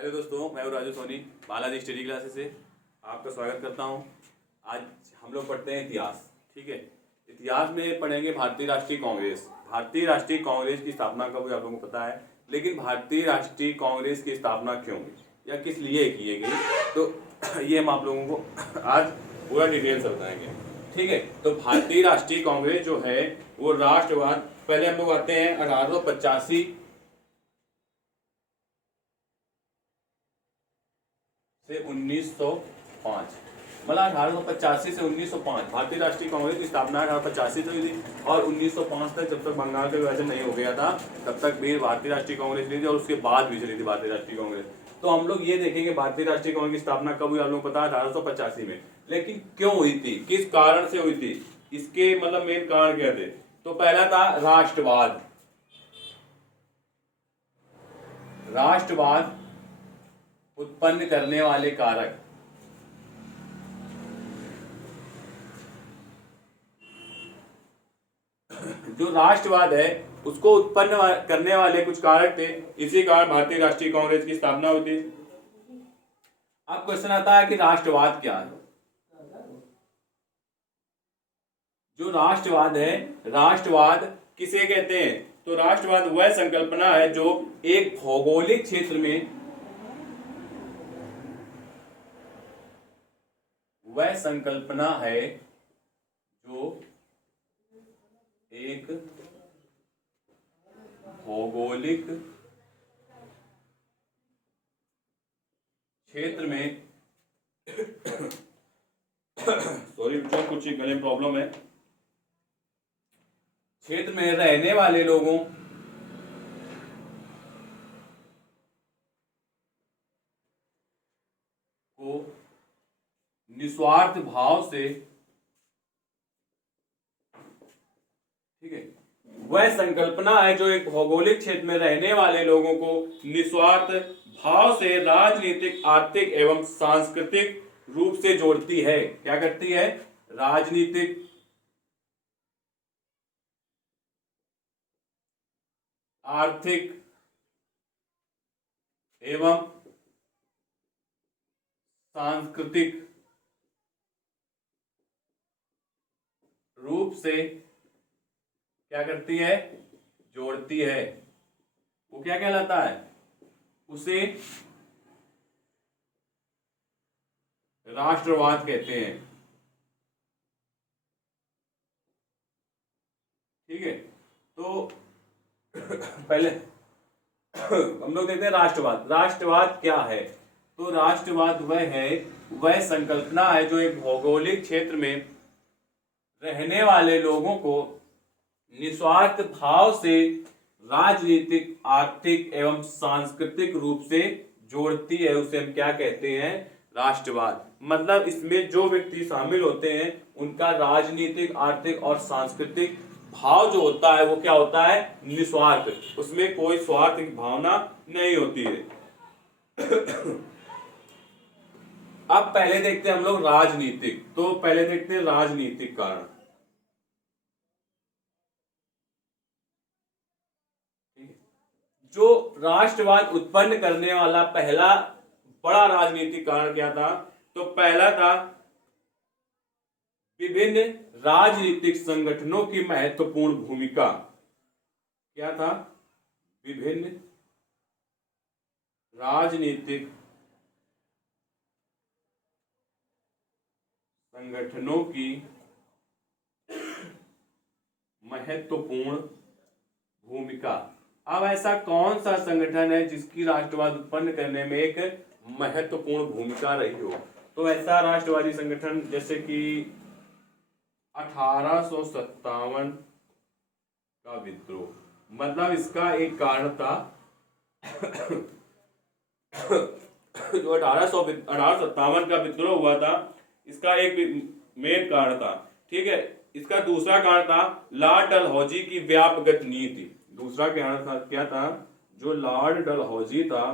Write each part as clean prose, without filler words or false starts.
Hello दोस्तों, मैं हूं राजू सोनी बालाजी स्टडी क्लासेस से आपका स्वागत करता हूं। आज हम लोग पढ़ते हैं इतिहास। ठीक है, इतिहास में पढ़ेंगे भारतीय राष्ट्रीय कांग्रेस। भारतीय राष्ट्रीय कांग्रेस की स्थापना कब हुई आप लोगों को पता है, लेकिन भारतीय राष्ट्रीय कांग्रेस की स्थापना क्यों हुई या किस लिए की गई, तो ये हम आप लोगों को आज पूरा डिटेल से बताएंगे। ठीक है, तो भारतीय राष्ट्रीय कांग्रेस जो है वो राष्ट्रवाद, पहले हम लोग आते हैं 1885 से 1905, मतलब 1885 से 1905 भारतीय राष्ट्रीय कांग्रेस की स्थापना 1885 से हुई थी और 1905 तक, जब तक बंगाल का विभाजन नहीं हो गया था तब तक भी भारतीय राष्ट्रीय कांग्रेस चली थी और उसके बाद भी चली थी भारतीय राष्ट्रीय कांग्रेस। तो हम लोग ये देखेंगे भारतीय राष्ट्रीय कांग्रेस की स्थापना कब हुई, आप लोगों को पता है 1885 में। लेकिन क्यों हुई थी, किस कारण से हुई थी, इसके मतलब मेन कारण क्या थे। तो पहला था राष्ट्रवाद। राष्ट्रवाद उत्पन्न करने वाले कारक, जो राष्ट्रवाद है उसको उत्पन्न करने वाले कुछ कारक थे, इसी कारण भारतीय राष्ट्रीय कांग्रेस की स्थापना हुई थी। अब क्वेश्चन आता है कि राष्ट्रवाद क्या है। जो राष्ट्रवाद है, राष्ट्रवाद किसे कहते हैं, तो राष्ट्रवाद वह संकल्पना है जो एक भौगोलिक क्षेत्र में, वह संकल्पना है जो एक भौगोलिक क्षेत्र में सॉरी बच्चों, कुछ गले में प्रॉब्लम है। क्षेत्र में रहने वाले लोगों को निस्वार्थ भाव से, ठीक है, वह संकल्पना है जो एक भौगोलिक क्षेत्र में रहने वाले लोगों को निस्वार्थ भाव से राजनीतिक, आर्थिक एवं सांस्कृतिक रूप से जोड़ती है। क्या करती है, राजनीतिक, आर्थिक एवं सांस्कृतिक रूप से क्या करती है, जोड़ती है। वो क्या कहलाता है, उसे राष्ट्रवाद कहते हैं। ठीक है, तो पहले हम लोग देखते हैं राष्ट्रवाद। राष्ट्रवाद क्या है, तो राष्ट्रवाद वह है, वह संकल्पना है जो एक भौगोलिक क्षेत्र में रहने वाले लोगों को निस्वार्थ भाव से राजनीतिक, आर्थिक एवं सांस्कृतिक रूप से जोड़ती है। उसे हम क्या कहते हैं, राष्ट्रवाद। मतलब इसमें जो व्यक्ति शामिल होते हैं उनका राजनीतिक, आर्थिक और सांस्कृतिक भाव जो होता है वो क्या होता है, निस्वार्थ, उसमें कोई स्वार्थ की भावना नहीं होती है। अब पहले देखते हैं हम लोग राजनीतिक, तो पहले देखते हैं राजनीतिक कारण। जो राष्ट्रवाद उत्पन्न करने वाला पहला बड़ा राजनीतिक कारण क्या था, तो पहला था विभिन्न राजनीतिक संगठनों की महत्वपूर्ण भूमिका। क्या था, विभिन्न राजनीतिक संगठनों की महत्वपूर्ण भूमिका। अब ऐसा कौन सा संगठन है जिसकी राष्ट्रवाद उत्पन्न करने में एक महत्वपूर्ण भूमिका रही हो, तो ऐसा राष्ट्रवादी संगठन जैसे कि 1857 का विद्रोह, मतलब इसका एक कारण था जो 1857 का विद्रोह हुआ था, इसका एक मेन कारण था। ठीक है, इसका दूसरा कारण था लॉर्ड डलहौजी की व्यापक नीति। दूसरा कारण था, क्या था, जो लॉर्ड डलहौजी था,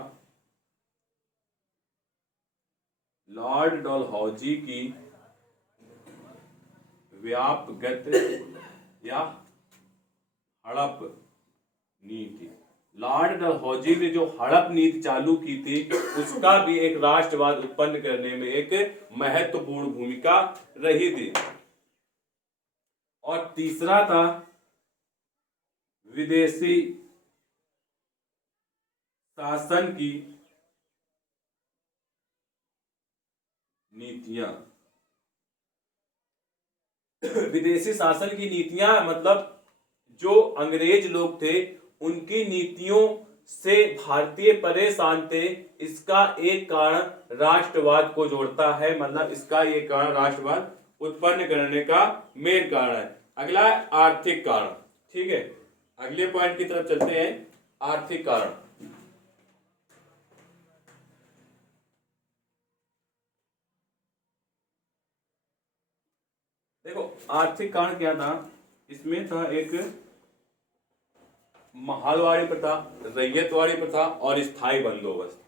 लॉर्ड डलहौजी की व्यापगत या हड़प नीति। लॉर्ड डलहौजी ने जो हड़प नीति चालू की थी उसका भी एक राष्ट्रवाद उत्पन्न करने में एक महत्वपूर्ण भूमिका रही थी। और तीसरा था विदेशी शासन की नीतियां। विदेशी शासन की नीतियां मतलब जो अंग्रेज लोग थे उनकी नीतियों से भारतीय परेशान थे। इसका एक कारण राष्ट्रवाद को जोड़ता है, मतलब इसका ये कारण राष्ट्रवाद उत्पन्न करने का मेन कारण है। अगला है आर्थिक कारण। ठीक है, अगले पॉइंट की तरफ चलते हैं, आर्थिक कारण। देखो आर्थिक कारण क्या था, इसमें था एक महलवाड़ी प्रथा, रैयतवाड़ी प्रथा और स्थायी बंदोबस्त।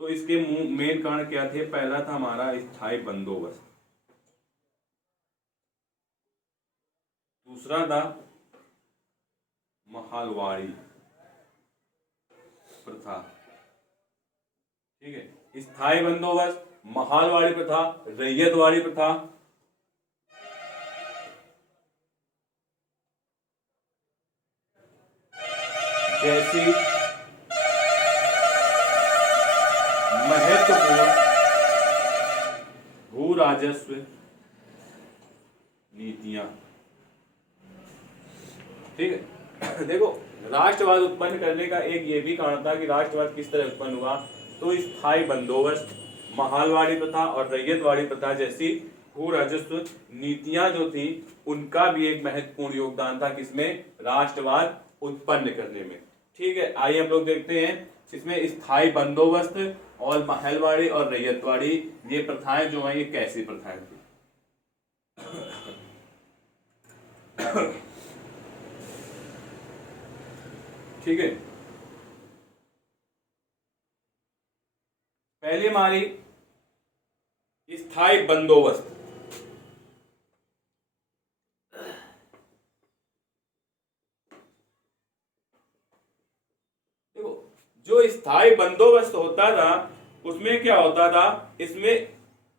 तो इसके मेन कारण क्या थे, पहला था हमारा स्थायी बंदोबस्त, दूसरा था महलवाड़ी प्रथा। ठीक है, स्थायी बंदोबस्त, महलवाड़ी प्रथा, रैयतवाड़ी प्रथा। जैसी महत्वपूर्ण भू राजस्व नीतियां। ठीक है, देखो राष्ट्रवाद उत्पन्न करने का एक ये भी कारण था कि राष्ट्रवाद किस तरह उत्पन्न हुआ, तो स्थायी बंदोबस्त, महलवाड़ी प्रथा और रैयतवाड़ी प्रथा जैसी भू राजस्व नीतियां जो थी उनका भी एक महत्वपूर्ण योगदान था किसमें, राष्ट्रवाद उत्पन्न करने में। ठीक है, आइए हम लोग देखते हैं इसमें स्थायी बंदोबस्त और महलवाड़ी और रैयतवाड़ी ये प्रथाएं जो हैं ये कैसी प्रथाएं थी। ठीक है, पहली हमारी स्थायी बंदोबस्त। देखो जो स्थायी बंदोबस्त होता था उसमें क्या होता था, इसमें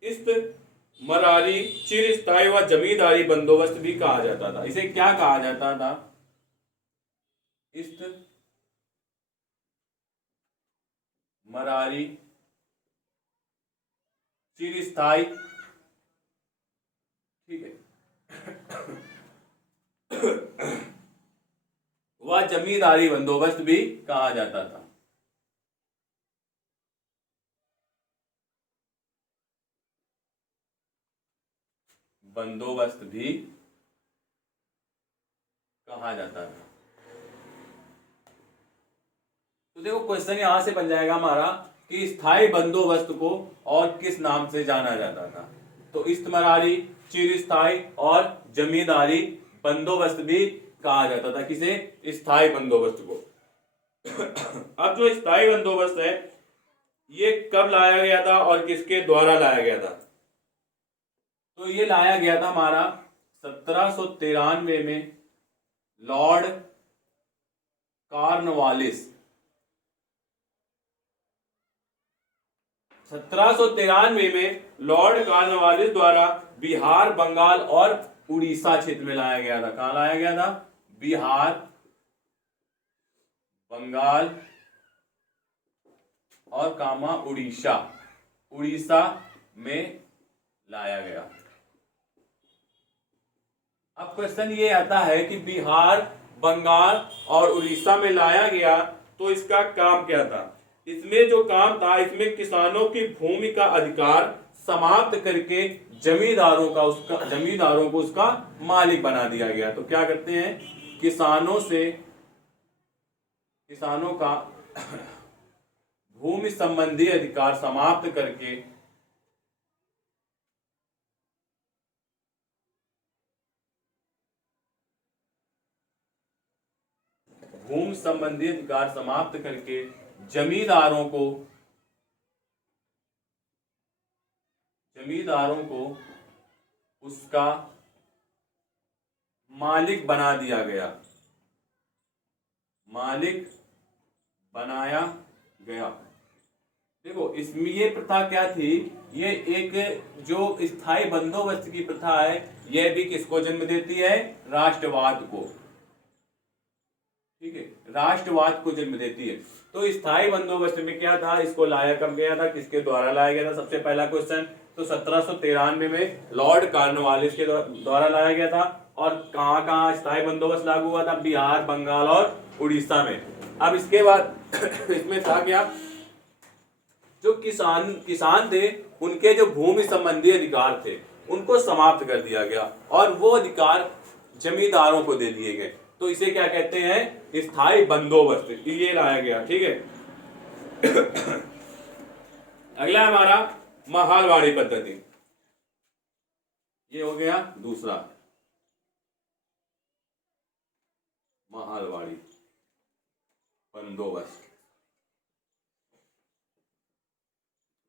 इस्तमरारी, चिरस्थायी व जमींदारी बंदोबस्त भी कहा जाता था। इसे क्या कहा जाता था, इस्तमरारी, चिरस्थायी, ठीक है, वह जमींदारी बंदोबस्त भी कहा जाता था। बंदोबस्त भी कहा जाता था। तो देखो क्वेश्चन यहां से बन जाएगा हमारा कि स्थायी बंदोबस्त को और किस नाम से जाना जाता था, तो इस्तमरारी, चिरस्थायी और जमींदारी बंदोबस्त भी कहा जाता था। किसे, स्थायी बंदोबस्त को। अब जो स्थायी बंदोबस्त है ये कब लाया गया था और किसके द्वारा लाया गया था, तो ये लाया गया था हमारा 1793 में लॉर्ड कॉर्नवालिस। 1793 में लॉर्ड कॉर्नवालिस द्वारा बिहार, बंगाल और उड़ीसा क्षेत्र में लाया गया था। कहां लाया गया था, बिहार, बंगाल और कामा उड़ीसा, उड़ीसा में लाया गया। अब क्वेश्चन ये आता है कि बिहार, बंगाल और उड़ीसा में लाया गया तो इसका काम क्या था। इसमें जो काम था, इसमें किसानों की भूमि का अधिकार समाप्त करके जमींदारों को उसका मालिक बना दिया गया। तो क्या करते हैं, किसानों का भूमि संबंधी अधिकार समाप्त करके जमींदारों को उसका मालिक बना दिया गया। मालिक बनाया गया। देखो इसमें ये प्रथा क्या थी, ये एक जो स्थायी बंदोबस्त की प्रथा है, यह भी किसको जन्म देती है, राष्ट्रवाद को। ठीक है, राष्ट्रवाद को जन्म देती है। तो स्थायी बंदोबस्त में क्या था, इसको लाया कब गया था, किसके द्वारा लाया गया था, सबसे पहला क्वेश्चन। तो 1793 में लॉर्ड कॉर्नवालिस के द्वारा लाया गया था। और कहाँ कहाँ स्थायी बंदोबस्त लागू हुआ था, बिहार, बंगाल और उड़ीसा में। अब इसके बाद इसमें था क्या, जो किसान थे, उनके जो भूमि संबंधी अधिकार थे उनको समाप्त कर दिया गया और वो अधिकार जमींदारों को दे दिए गए। तो इसे क्या कहते हैं, स्थायी बंदोबस्त, ये लाया गया। ठीक है। अगला हमारा महालवाड़ी पद्धति, ये हो गया दूसरा, महालवाड़ी बंदोबस्त।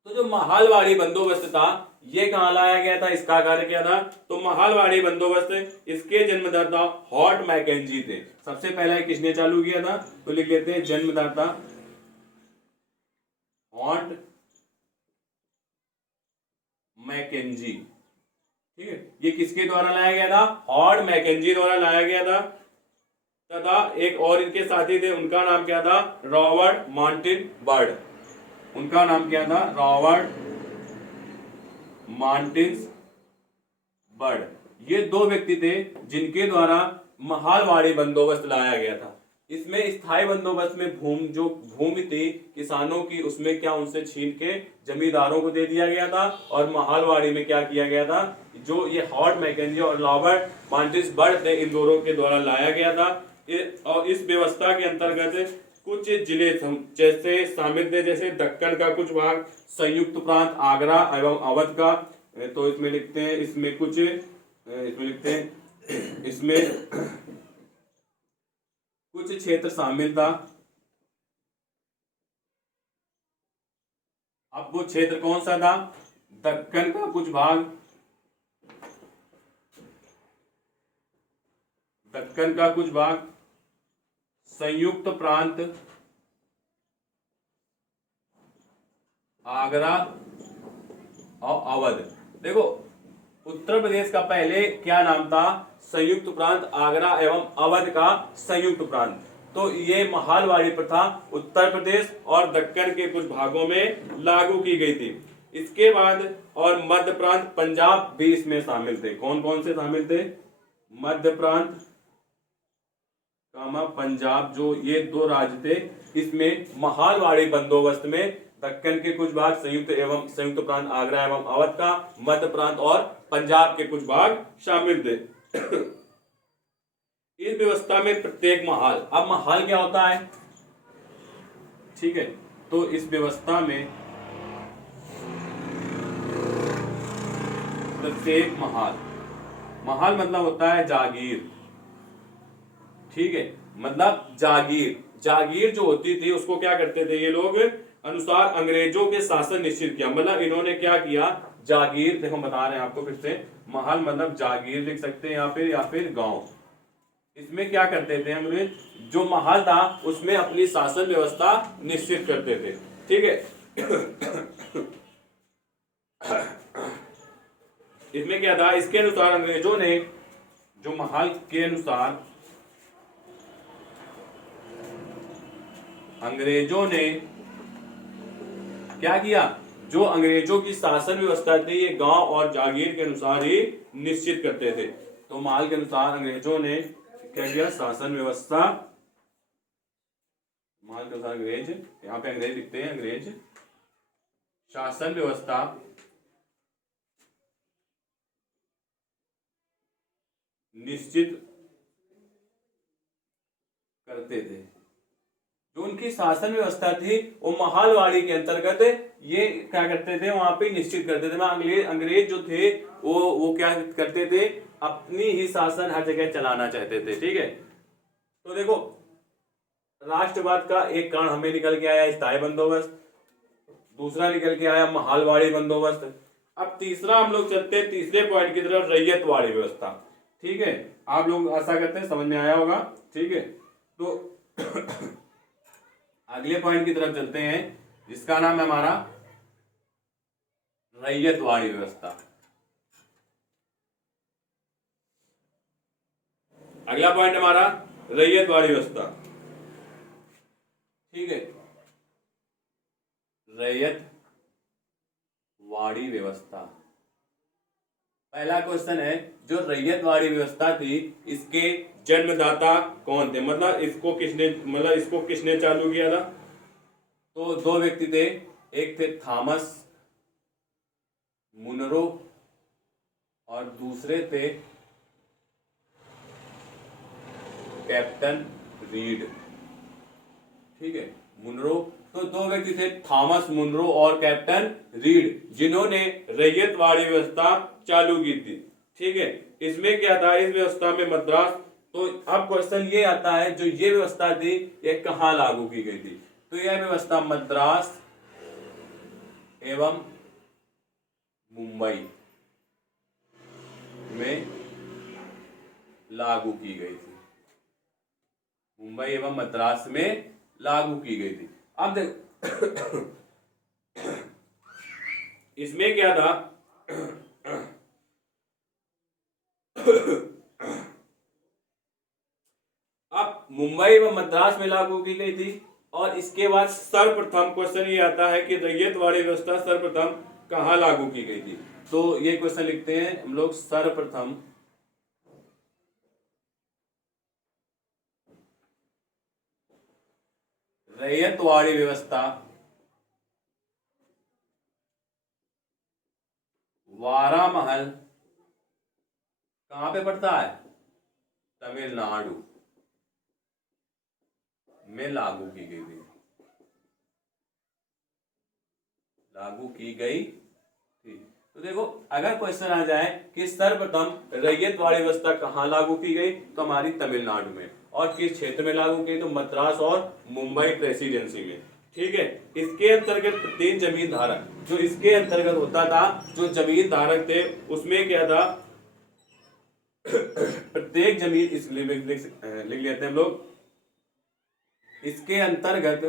तो जो महालवाड़ी बंदोबस्त था, ये कहां लाया गया था, इसका कार्य क्या था, तो महालवाड़ी बंदोबस्त, इसके जन्मदाता हॉट मैकेंजी थे। सबसे पहले किसने चालू किया था, तो लिख लेते हैं जन्मदाता हॉट मैकेंजी। ठीक है, ये किसके द्वारा लाया गया था, हॉट मैकेंजी द्वारा लाया गया था। तथा एक और इनके साथी थे, उनका नाम क्या था, रॉबर्ट मार्टिन बर्ड। उनका नाम क्या था, रॉबर्ट मार्टिन बर्ड। ये दो व्यक्ति थे जिनके द्वारा महालवाड़ी बंदोबस्त लाया गया था। इसमें स्थायी बंदोबस्त में भूमि थी किसानों की, उसमें क्या उनसे छीन के जमींदारों को दे दिया गया था। और महालवाड़ी में क्या किया गया था, जो ये हॉट मैकेंजी और रॉबर्ट मार्टिन बर्ड थे, इन दोनों के द्वारा लाया गया था। और इस व्यवस्था के अंतर्गत कुछ जिले जैसे शामिल थे, जैसे दक्कन का कुछ भाग, संयुक्त प्रांत आगरा एवं अवध का। तो इसमें लिखते हैं, इसमें लिखते हैं, इसमें कुछ क्षेत्र शामिल था। अब वो क्षेत्र कौन सा था, दक्कन का कुछ भाग, दक्कन का कुछ भाग, संयुक्त प्रांत आगरा और अवध। देखो उत्तर प्रदेश का पहले क्या नाम था, संयुक्त प्रांत आगरा एवं अवध का संयुक्त प्रांत। तो ये महालवाड़ी प्रथा उत्तर प्रदेश और दक्कन के कुछ भागों में लागू की गई थी। इसके बाद और मध्य प्रांत, पंजाब भी इसमें शामिल थे। कौन कौन से शामिल थे, मध्य प्रांत पंजाब, जो ये दो राज्य थे, इसमें महालवाड़ी बंदोबस्त में दक्कन के कुछ भाग, संयुक्त प्रांत आगरा एवं अवध का, मध्य प्रांत और पंजाब के कुछ भाग शामिल थे। इस व्यवस्था में प्रत्येक महाल, अब महाल क्या होता है, ठीक है, तो इस व्यवस्था में प्रत्येक महाल मतलब होता है जागीर। ठीक है, मतलब जागीर जो होती थी उसको क्या करते थे ये लोग, अनुसार अंग्रेजों के शासन निश्चित किया। मतलब इन्होंने क्या किया, जागीर, देखो बता रहे हैं आपको फिर से, महल मतलब जागीर लिख सकते हैं यहाँ पे, या फिर गांव। इसमें क्या करते थे अंग्रेज, जो महल था उसमें अपनी शासन व्यवस्था निश्चित करते थे। ठीक है। इसमें क्या था, इसके अनुसार अंग्रेजों ने, जो महल के अनुसार अंग्रेजों ने क्या किया, जो अंग्रेजों की शासन व्यवस्था थी ये गांव और जागीर के अनुसार ही निश्चित करते थे। तो महल के अनुसार अंग्रेजों ने क्या किया, शासन व्यवस्था, महल के अनुसार अंग्रेज, यहाँ पे अंग्रेज लिखते हैं, अंग्रेज शासन व्यवस्था निश्चित करते थे। जो उनकी शासन व्यवस्था थी वो महालवाड़ी के अंतर्गत ये क्या करते थे, वहां पे निश्चित करते थे। अंग्रेज जो थे वो क्या करते थे, अपनी ही शासन हर जगह चलाना चाहते थे। ठीक है, तो देखो राष्ट्रवाद का एक कारण हमें निकल के आया स्थायी बंदोबस्त, दूसरा निकल के आया महालवाड़ी बंदोबस्त। अब तीसरा हम लोग चलते हैं तीसरे पॉइंट की तरफ, रैयतवाड़ी व्यवस्था। ठीक है, आप लोग आशा करते हैं समझ में आया होगा। ठीक है, तो अगले पॉइंट की तरफ चलते हैं, जिसका नाम है हमारा रैयतवाड़ी व्यवस्था। अगला पॉइंट हमारा रैयतवाड़ी व्यवस्था। ठीक है, रैयतवाड़ी व्यवस्था। पहला क्वेश्चन है, जो रैयतवाड़ी व्यवस्था थी इसके जन्मदाता कौन थे, मतलब इसको किसने चालू किया था। तो दो व्यक्ति थे, एक थे थॉमस मुनरो और दूसरे थे कैप्टन रीड। ठीक है, मुनरो, तो दो व्यक्ति थे थॉमस मुनरो और कैप्टन रीड, जिन्होंने रैयतवाड़ी व्यवस्था चालू की थी। ठीक है, इसमें क्या था, इस व्यवस्था में मद्रास, तो अब क्वेश्चन ये आता है, जो ये व्यवस्था थी ये कहाँ लागू की गई थी। तो यह व्यवस्था मद्रास एवं मुंबई में लागू की गई थी। मुंबई एवं मद्रास में लागू की गई थी। अब देखो इसमें क्या था, अब मुंबई एवं मद्रास में लागू की गई थी, और इसके बाद सर्वप्रथम क्वेश्चन ये आता है कि रैयतवाड़ी व्यवस्था सर्वप्रथम कहाँ लागू की गई थी। तो ये क्वेश्चन लिखते हैं हम लोग, सर्वप्रथम रैयतवाड़ी व्यवस्था वारामहल कहाँ पे पड़ता है, तमिलनाडु में लागू की गई थी, लागू की गई थी। तो देखो, अगर क्वेश्चन आ जाए कि सर्वप्रथम रैयतवाड़ी व्यवस्था कहाँ लागू की गई, तो हमारी तमिलनाडु में, और किस क्षेत्र में लागू की, तो मद्रास और मुंबई प्रेसिडेंसी में। ठीक है, इसके अंतर्गत प्रत्येक जमीन धारक, जो इसके अंतर्गत होता था, जो जमीन धारक थे उसमें क्या था, प्रत्येक जमीन, इसलिए लिख लेते हैं हम लोग, इसके अंतर्गत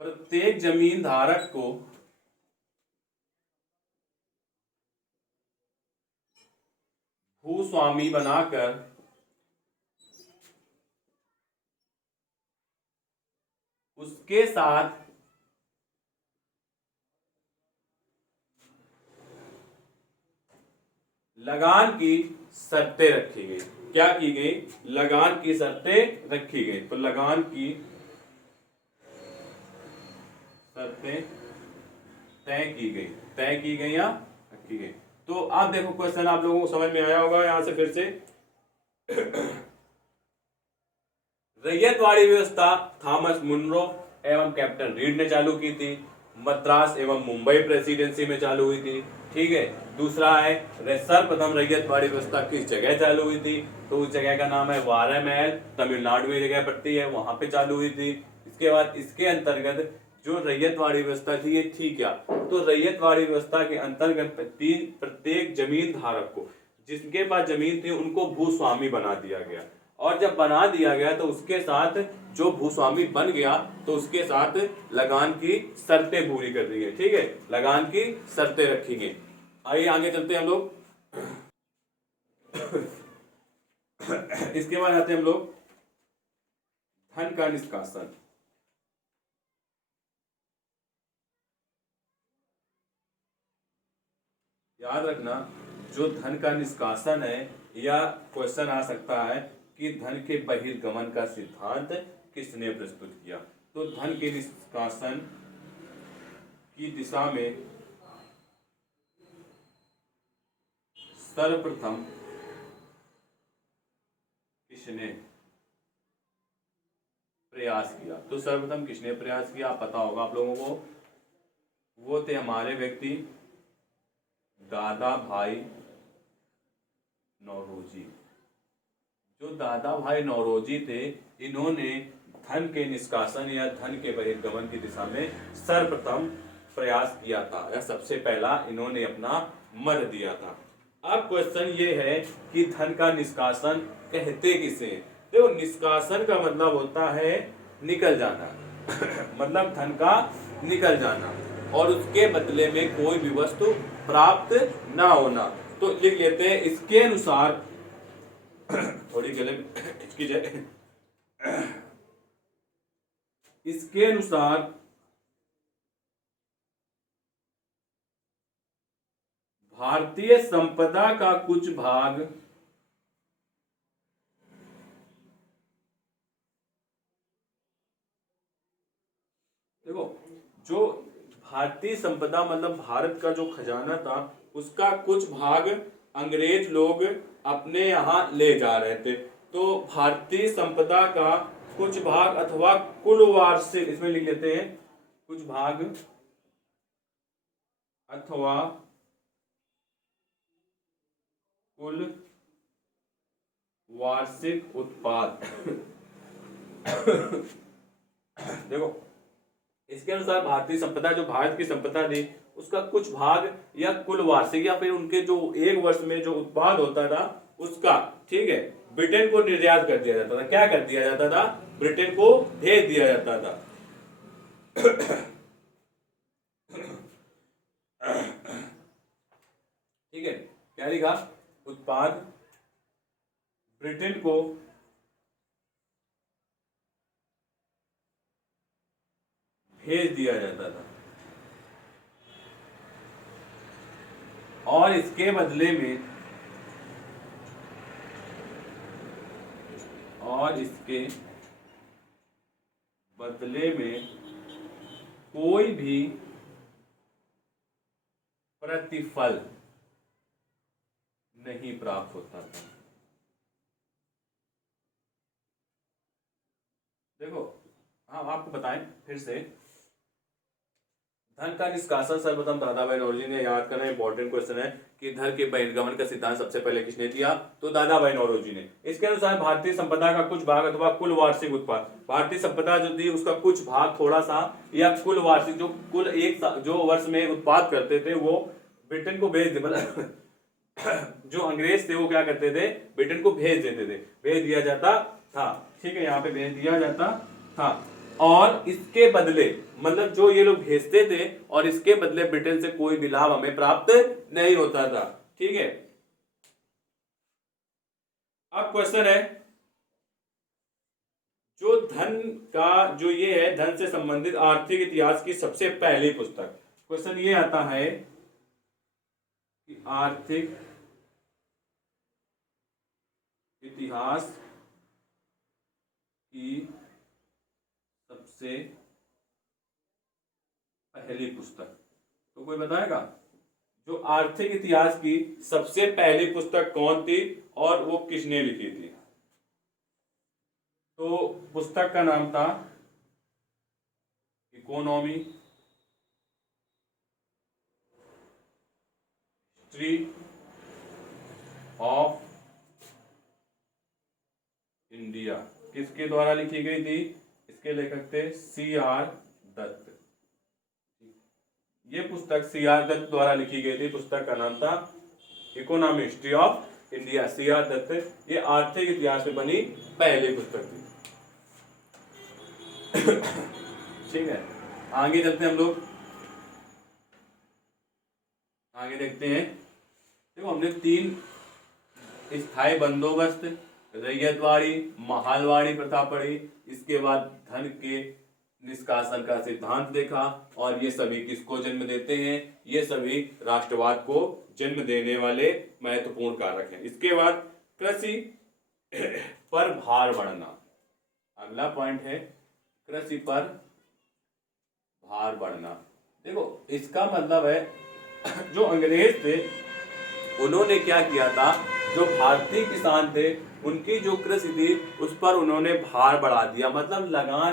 प्रत्येक जमीन धारक को भूस्वामी बनाकर उसके साथ लगान की शर्तें रखी गई। क्या की गई, लगान की शर्तें रखी गई। तो लगान की शर्तें तय की गई या रखी गई। तो आप देखो, क्वेश्चन आप लोगों को समझ में आया होगा। यहां से फिर से रैयतवाड़ी व्यवस्था थॉमस मुनरो एवं कैप्टन रीड ने चालू की थी, मद्रास एवं मुंबई प्रेसिडेंसी में चालू हुई थी। ठीक है, दूसरा है सर्वप्रथम रैयतवाड़ी व्यवस्था किस जगह चालू हुई थी, तो उस जगह का नाम है वारामहल, तमिलनाडु में जगह पड़ती है, वहां पे चालू हुई थी। इसके बाद इसके अंतर्गत जो रैयतवाड़ी व्यवस्था थी ये थी क्या, तो रैयतवाड़ी व्यवस्था के अंतर्गत प्रत्येक जमीन धारक को, जिसके पास जमीन थी, उनको भूस्वामी बना दिया गया, और जब बना दिया गया तो उसके साथ जो भूस्वामी बन गया तो उसके साथ लगान की शर्तें पूरी कर दी गई। ठीक है, लगान की शर्तें रखी गई। आइए आगे चलते हैं हम लोग। इसके बाद आते हैं हम लोग धन का निष्कासन। याद रखना, जो धन का निष्कासन है, या क्वेश्चन आ सकता है कि धन के बहिर्गमन का सिद्धांत किसने प्रस्तुत किया। तो धन के निष्कासन की दिशा में सर्वप्रथम किसने प्रयास किया, तो सर्वप्रथम किसने प्रयास किया, पता होगा आप लोगों को, वो थे हमारे व्यक्ति दादा भाई नौरोजी। जो दादा भाई नौरोजी थे, इन्होंने धन के निष्कासन या धन के बहिर्गमन की दिशा में सर्वप्रथम प्रयास किया था, या सबसे पहला इन्होंने अपना मत दिया था। अब क्वेश्चन ये है कि धन का निष्कासन कहते किसे? देखो, निष्कासन का मतलब होता है निकल जाना मतलब धन का निकल जाना और उसके बदले में कोई भी वस्तु प्राप्त ना होना। तो लिख लेते हैं इसके अनुसार थोड़ी गले में हिचकी जाए। इसके अनुसार भारतीय संपदा का कुछ भाग देखो, जो भारतीय संपदा मतलब भारत का जो खजाना था उसका कुछ भाग अंग्रेज लोग अपने यहाँ ले जा रहे थे। तो भारतीय संपदा का कुछ भाग अथवा कुल वार्षिक, इसमें लिख लेते हैं कुछ भाग अथवा कुल वार्षिक उत्पाद देखो, इसके अनुसार भारतीय संपदा, जो भारत की संपदा थी, उसका कुछ भाग या कुल वार्षिक या फिर उनके जो एक वर्ष में जो उत्पाद होता था उसका, ठीक है, ब्रिटेन को निर्यात कर दिया जाता था। क्या कर दिया जाता था? ब्रिटेन को भेज दिया जाता था। ठीक है, क्या लिखा? उत्पाद ब्रिटेन को भेज दिया जाता था और इसके बदले में कोई भी प्रतिफल नहीं प्राप्त होता था। देखो, हाँ, आपको बताएं फिर से, धन का निष्कासन सर्वप्रथम दादाभाई नौरोजी ने, याद करना इंपॉर्टेंट क्वेश्चन है कि धन के बहिर्गमन का सिद्धांत सबसे पहले किसने दिया? तो दादाभाई नौरोजी ने। इसके अनुसार भारतीय संपदा का कुछ भाग अथवा कुल वार्षिक उत्पाद, भारतीय संपदा जो थी उसका कुछ भाग थोड़ा सा या कुल वार्षिक, जो कुल जो वर्ष में उत्पाद करते थे वो ब्रिटेन को भेज मतलब जो अंग्रेज थे वो क्या करते थे? ब्रिटेन को भेज देते थे, भेज दिया जाता था। ठीक है, यहाँ पे भेज दिया जाता था और इसके बदले मतलब जो ये लोग भेजते थे और इसके बदले ब्रिटेन से कोई भी लाभ हमें प्राप्त नहीं होता था। ठीक है, अब क्वेश्चन है, जो धन का जो ये है, धन से संबंधित आर्थिक इतिहास की सबसे पहली पुस्तक, क्वेश्चन ये आता है कि आर्थिक इतिहास की सबसे पहली पुस्तक, तो कोई बताएगा जो आर्थिक इतिहास की सबसे पहली पुस्तक कौन थी और वो किसने लिखी थी? तो पुस्तक का नाम था इकोनॉमी, हिस्ट्री ऑफ इंडिया। किसके द्वारा लिखी गई थी? इसके लेखक थे C.R. दत्त। ये पुस्तक C.R. दत्त द्वारा लिखी गई थी। पुस्तक का नाम था economy, history of India, C.R. Dutt. ये आर्थिक इतिहास में बनी पहली पुस्तक थी। ठीक है, आगे चलते हैं हम लोग, आगे देखते हैं। देखो, हमने 3 स्थायी बंदोबस्त, रैयतवाड़ी, महालवाड़ी प्रथा पढ़ी। इसके बाद धन के निष्कासन का सिद्धांत देखा और ये सभी किसको जन्म देते हैं? ये सभी राष्ट्रवाद को जन्म देने वाले महत्वपूर्ण कारक हैं। इसके बाद कृषि पर भार बढ़ना, अगला पॉइंट है कृषि पर भार बढ़ना। देखो, इसका मतलब है जो अंग्रेज थे उन्होंने क्या किया था, जो भारतीय किसान थे उनकी जो कृषि थी उस पर उन्होंने भार बढ़ा दिया, मतलब लगान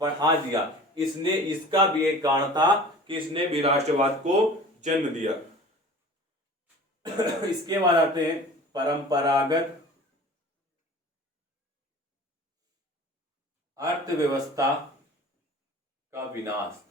बढ़ा दिया। इसने, इसका भी एक कारण था कि इसने भी राष्ट्रवाद को जन्म दिया। इसके बाद आते हैं परंपरागत अर्थव्यवस्था का विनाश।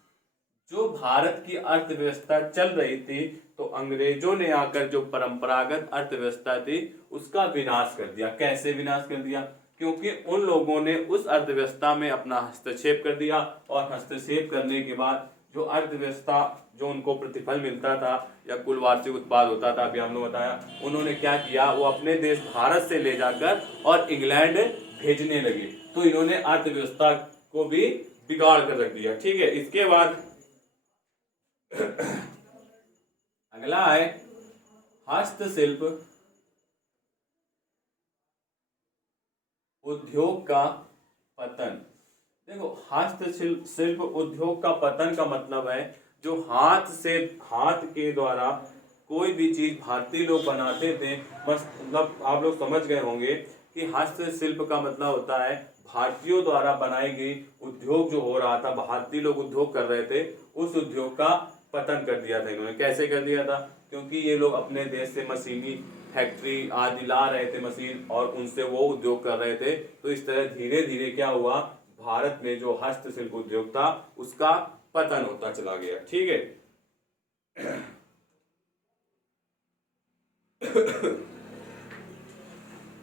जो भारत की अर्थव्यवस्था चल रही थी, तो अंग्रेजों ने आकर जो परंपरागत अर्थव्यवस्था थी उसका विनाश कर दिया। कैसे विनाश कर दिया? क्योंकि उन लोगों ने उस अर्थव्यवस्था में अपना हस्तक्षेप कर दिया, और हस्तक्षेप करने के बाद जो अर्थव्यवस्था, जो उनको प्रतिफल मिलता था या कुल वार्षिक उत्पाद होता था, अभी हम लोग बताया, उन्होंने क्या किया, वो अपने देश भारत से ले जाकर और इंग्लैंड भेजने लगे। तो इन्होंने अर्थव्यवस्था को भी बिगाड़ कर रख दिया। ठीक है, इसके बाद अगला है हस्तशिल्प उद्योग का पतन। देखो, हस्तशिल्प शिल्प उद्योग का पतन का मतलब है जो हाथ से, हाथ के द्वारा कोई भी चीज भारतीय लोग बनाते थे, बस मतलब आप लोग समझ गए होंगे कि हस्तशिल्प का मतलब होता है भारतीयों द्वारा बनाई गई उद्योग जो हो रहा था, भारतीय लोग उद्योग कर रहे थे, उस उद्योग का पतन कर दिया था इन्होंने। कैसे कर दिया था? क्योंकि ये लोग अपने देश से मशीनी फैक्ट्री आदि ला रहे थे मशीन, और उनसे वो उद्योग कर रहे थे। तो इस तरह धीरे धीरे क्या हुआ, भारत में जो हस्तशिल्प उद्योग था उसका पतन होता चला गया। ठीक है।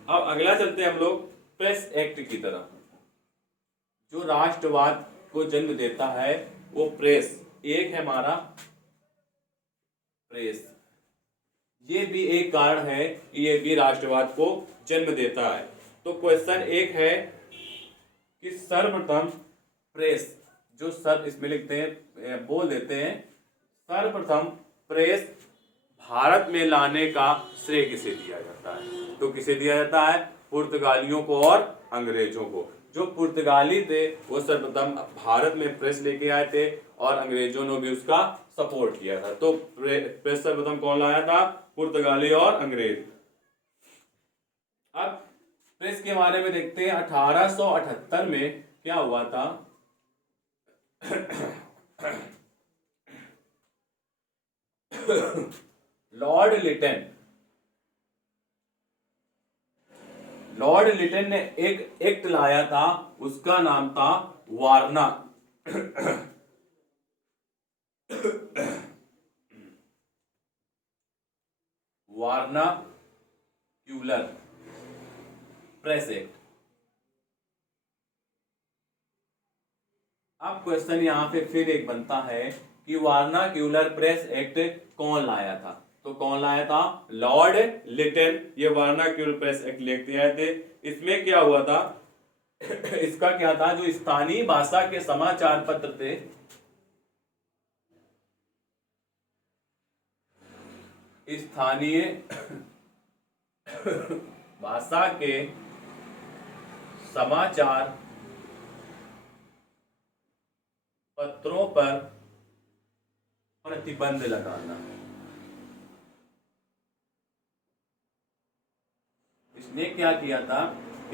अब अगला चलते हैं हम लोग प्रेस एक्ट की तरफ। जो राष्ट्रवाद को जन्म देता है वो प्रेस, एक है हमारा प्रेस, ये भी एक कारण है कि ये भी राष्ट्रवाद को जन्म देता है। तो क्वेश्चन एक है कि सर्वप्रथम प्रेस, जो सर इसमें लिखते हैं, बोल देते हैं, सर्वप्रथम प्रेस भारत में लाने का श्रेय किसे दिया जाता है? तो किसे दिया जाता है? पुर्तगालियों को और अंग्रेजों को। जो पुर्तगाली थे वो सर्वप्रथम भारत में प्रेस लेके आए थे, और अंग्रेजों ने भी उसका सपोर्ट किया था। तो प्रेस सर्वप्रथम कौन लाया था? पुर्तगाली और अंग्रेज। अब प्रेस के बारे में देखते हैं। 1878 में क्या हुआ था? लॉर्ड लिटन ने एक एक्ट लाया था, उसका नाम था वारना वारना क्यूलर प्रेस एक्ट। अब क्वेश्चन यहां पे फिर एक बनता है कि वारना क्यूलर प्रेस एक्ट कौन लाया था? तो कौन लाया था? लॉर्ड लिटन। ये वारना क्यूलर प्रेस एक्ट लेके आए थे। इसमें क्या हुआ था? इसका क्या था? जो स्थानीय भाषा के समाचार पत्र थे, स्थानीय भाषा के समाचार पत्रों पर प्रतिबंध लगाना। इसने क्या किया था?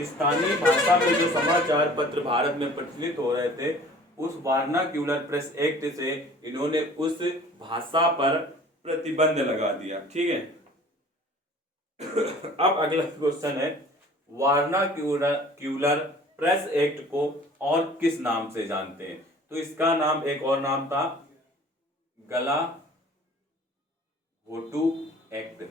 स्थानीय भाषा में जो समाचार पत्र भारत में प्रचलित हो रहे थे, उस वार्नाक्यूलर प्रेस एक्ट से इन्होंने उस भाषा पर प्रतिबंध लगा दिया। ठीक है। अब अगला क्वेश्चन है, वार्नाक्यूलर प्रेस एक्ट को और किस नाम से जानते हैं? तो इसका नाम, एक और नाम था गला घोटू एक्ट।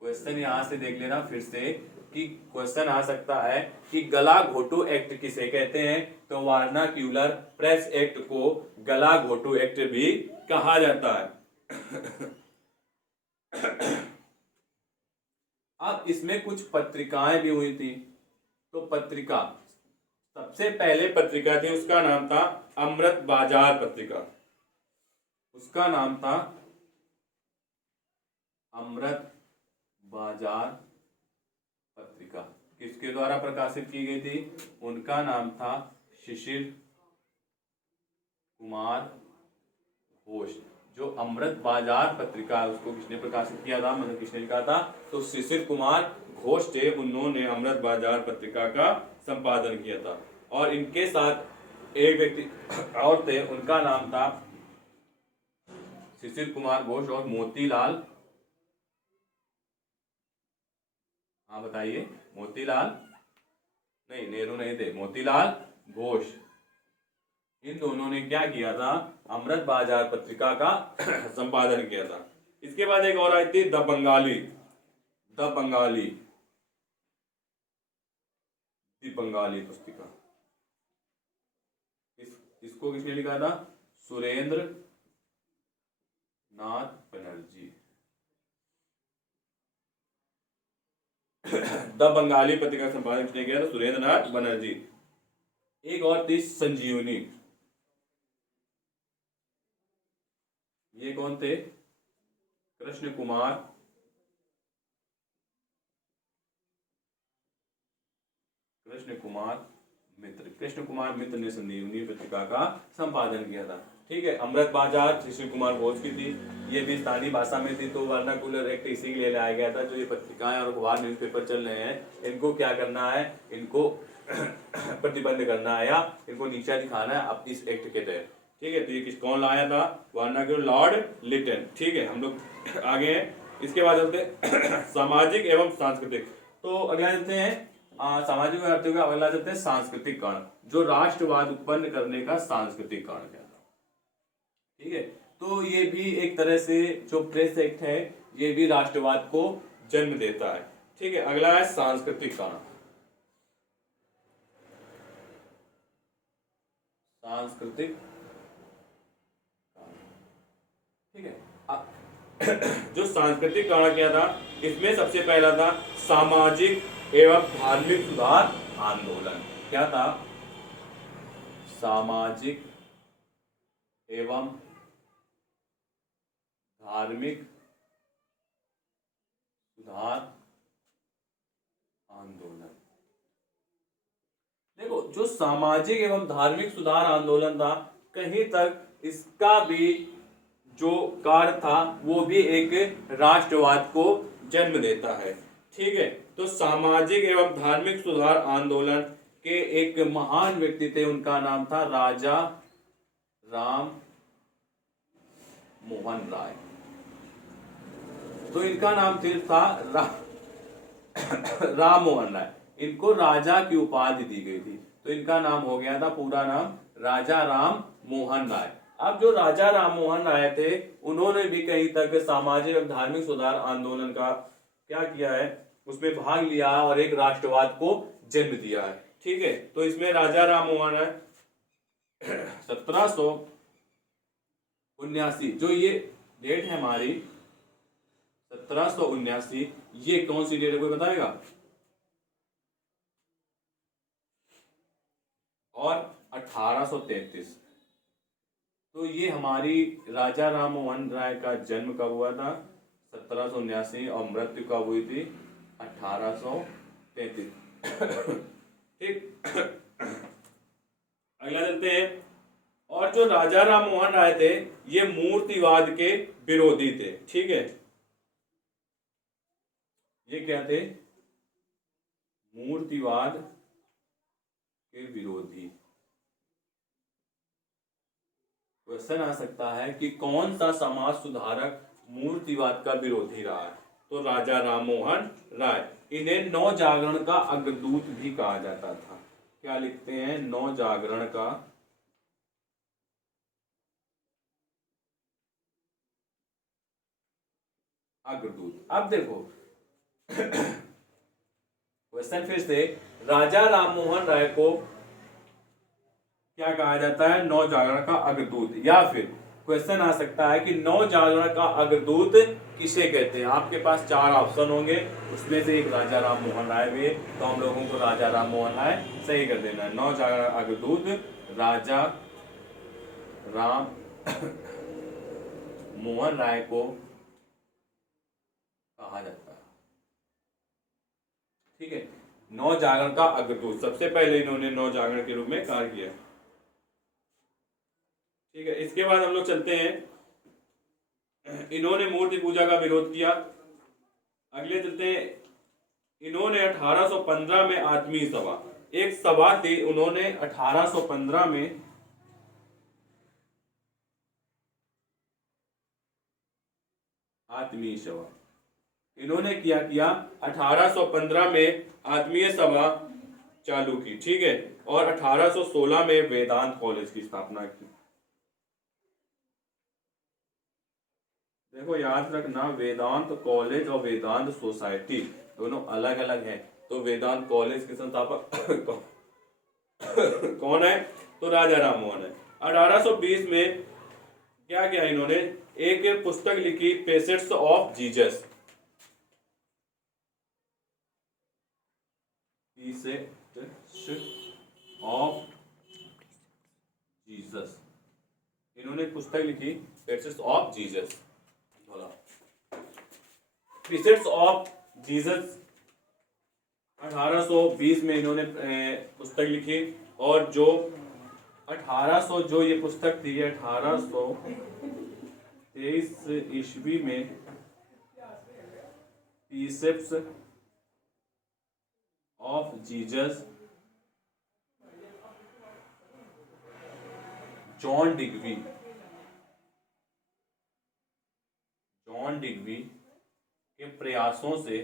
क्वेश्चन यहां से देख लेना फिर से कि क्वेश्चन आ सकता है कि गला घोटू एक्ट किसे कहते हैं? तो वार्नाक्यूलर प्रेस एक्ट को गला घोटू एक्ट भी कहा जाता है। अब इसमें कुछ पत्रिकाएं भी हुई थी। तो पत्रिका, सबसे पहले पत्रिका थी, उसका नाम था अमृत बाजार पत्रिका। उसका नाम था अमृत बाजार पत्रिका। किसके द्वारा प्रकाशित की गई थी? उनका नाम था शिशिर कुमार घोष। जो अमृत बाजार पत्रिका है उसको किसने प्रकाशित किया था, मतलब किसने लिखा था? तो शिशिर कुमार घोष थे, उन्होंने अमृत बाजार पत्रिका का संपादन किया था। और इनके साथ एक व्यक्ति और थे, उनका नाम था शिशिर कुमार घोष और मोतीलाल, हाँ बताइए, मोतीलाल नहीं, नेहरू नहीं थे, मोतीलाल घोष। इन दोनों ने क्या किया था, अमृत बाजार पत्रिका का संपादन किया था। इसके बाद एक और आई थी the Bengali, the Bengali, the Bengali पुस्तिका। इसको किसने लिखा था, सुरेंद्र नाथ बनर्जी। द बंगाली पत्रिका का संपादन किसने किया था, सुरेंद्र नाथ बनर्जी। एक और थी संजीवनी, ये कौन थे, कृष्ण कुमार, कृष्ण कुमार मित्र, कृष्ण कुमार मित्र ने संजीवनी पत्रिका का संपादन किया था। ठीक है, अमृत बाजार कृष्ण कुमार घोष की थी, ये भी स्थानीय भाषा में थी, तो वर्नाकुलर एक्ट इसी के लिए लाया गया था। जो ये पत्रिकाएं और अखबार न्यूज़पेपर चल रहे हैं, इनको क्या करना है, इनको प्रतिबंध करना है या इनको नीचा दिखाना है अब इस एक्ट के तहत। ठीक है, तो ये कौन लाया था, वर्नाकुलर लॉर्ड लिटन। ठीक है, हम लोग आगे हैं। इसके बाद चलते सामाजिक एवं सांस्कृतिक। तो अगला चलते हैं सामाजिक अर्थों का, अगला चलते हैं सांस्कृतिक कारण, जो राष्ट्रवाद उत्पन्न करने का सांस्कृतिक कारण क्या था। ठीक है, तो ये भी एक तरह से जो प्रेस एक्ट है, ये भी राष्ट्रवाद को जन्म देता है। ठीक है, अगला है सांस्कृतिक कारण। सांस्कृतिक, ठीक है, जो सांस्कृतिक कारण क्या था, इसमें सबसे पहला था सामाजिक एवं धार्मिक सुधार आंदोलन। क्या था, सामाजिक एवं धार्मिक सुधार आंदोलन। देखो, जो सामाजिक एवं धार्मिक सुधार आंदोलन था, कहीं तक इसका भी जो कार्य था वो भी एक राष्ट्रवाद को जन्म देता है। ठीक है, तो सामाजिक एवं धार्मिक सुधार आंदोलन के एक महान व्यक्ति थे, उनका नाम था राजा राम मोहन राय। तो इनका नाम था राम मोहन राय, इनको राजा की उपाधि दी गई थी, तो इनका नाम हो गया था पूरा नाम राजा राम मोहन राय। अब जो राजा राम मोहन राय थे, उन्होंने भी कहीं तक सामाजिक और धार्मिक सुधार आंदोलन का क्या किया है, उसमें भाग लिया और एक राष्ट्रवाद को जन्म दिया है। ठीक है, तो इसमें राजा राम मोहन राय 1779, जो ये डेट है हमारी 1779, ये कौन सी डेट है, कोई बताएगा? और 1833, तो ये हमारी राजा राम मोहन राय का जन्म कब हुआ था, 1779, और मृत्यु कब हुई थी, 1833। ठीक, अगला चलते हैं। और जो राजा राम मोहन राय थे, ये मूर्तिवाद के विरोधी थे। ठीक है, ये क्या थे, मूर्तिवाद के विरोधी। क्वेश्चन आ सकता है कि कौन सा समाज सुधारक मूर्तिवाद का विरोधी रहा है, तो राजा राम मोहन राय। इन्हें नव जागरण का अग्रदूत भी कहा जाता था। क्या लिखते हैं, नव जागरण का अग्रदूत। अब देखो क्वेश्चन फिर से, राजा राम मोहन राय को क्या कहा जाता है, नव जागरण का अग्रदूत, या फिर क्वेश्चन आ सकता है कि नव जागरण का अग्रदूत किसे कहते हैं। आपके पास 4 ऑप्शन होंगे, उसमें से एक राजा राम मोहन राय भी है, तो हम लोगों को राजा राम मोहन राय सही कर देना है। नव जागरण अग्रदूत राजा राम मोहन राय को कहा जाता है। ठीक है, नव जागरण का अग्रदूत, सबसे पहले इन्होंने नव जागरण के रूप में कार्य किया। ठीक है, इसके बाद हम लोग चलते हैं, इन्होंने मूर्ति पूजा का विरोध किया। अगले चलते हैं, इन्होंने 1815 में आत्मीय सभा, एक सभा थी, उन्होंने 1815 में आत्मीय सभा, इन्होंने किया 1815 में आत्मीय सभा चालू की, ठीक है। और 1816 में वेदांत कॉलेज की स्थापना की। देखो याद रखना, वेदांत कॉलेज और वेदांत सोसाइटी दोनों अलग अलग है। तो वेदांत कॉलेज के संस्थापक कौन है? तो राजा राम मोहन है। 1820 में क्या किया इन्होंने? एक पुस्तक लिखी, पेसेट्स ऑफ जीसस। ऑफ जीसस, इन्होंने पुस्तक लिखी पेसेट्स ऑफ जीसस, बोला पेसेट्स ऑफ जीसस। 1820 में इन्होंने पुस्तक लिखी। और जो 1800 जो ये पुस्तक थी, 1823 ईस्वी में प्रीसेप्ट्स ऑफ जीसस जॉन डिग्वी के प्रयासों से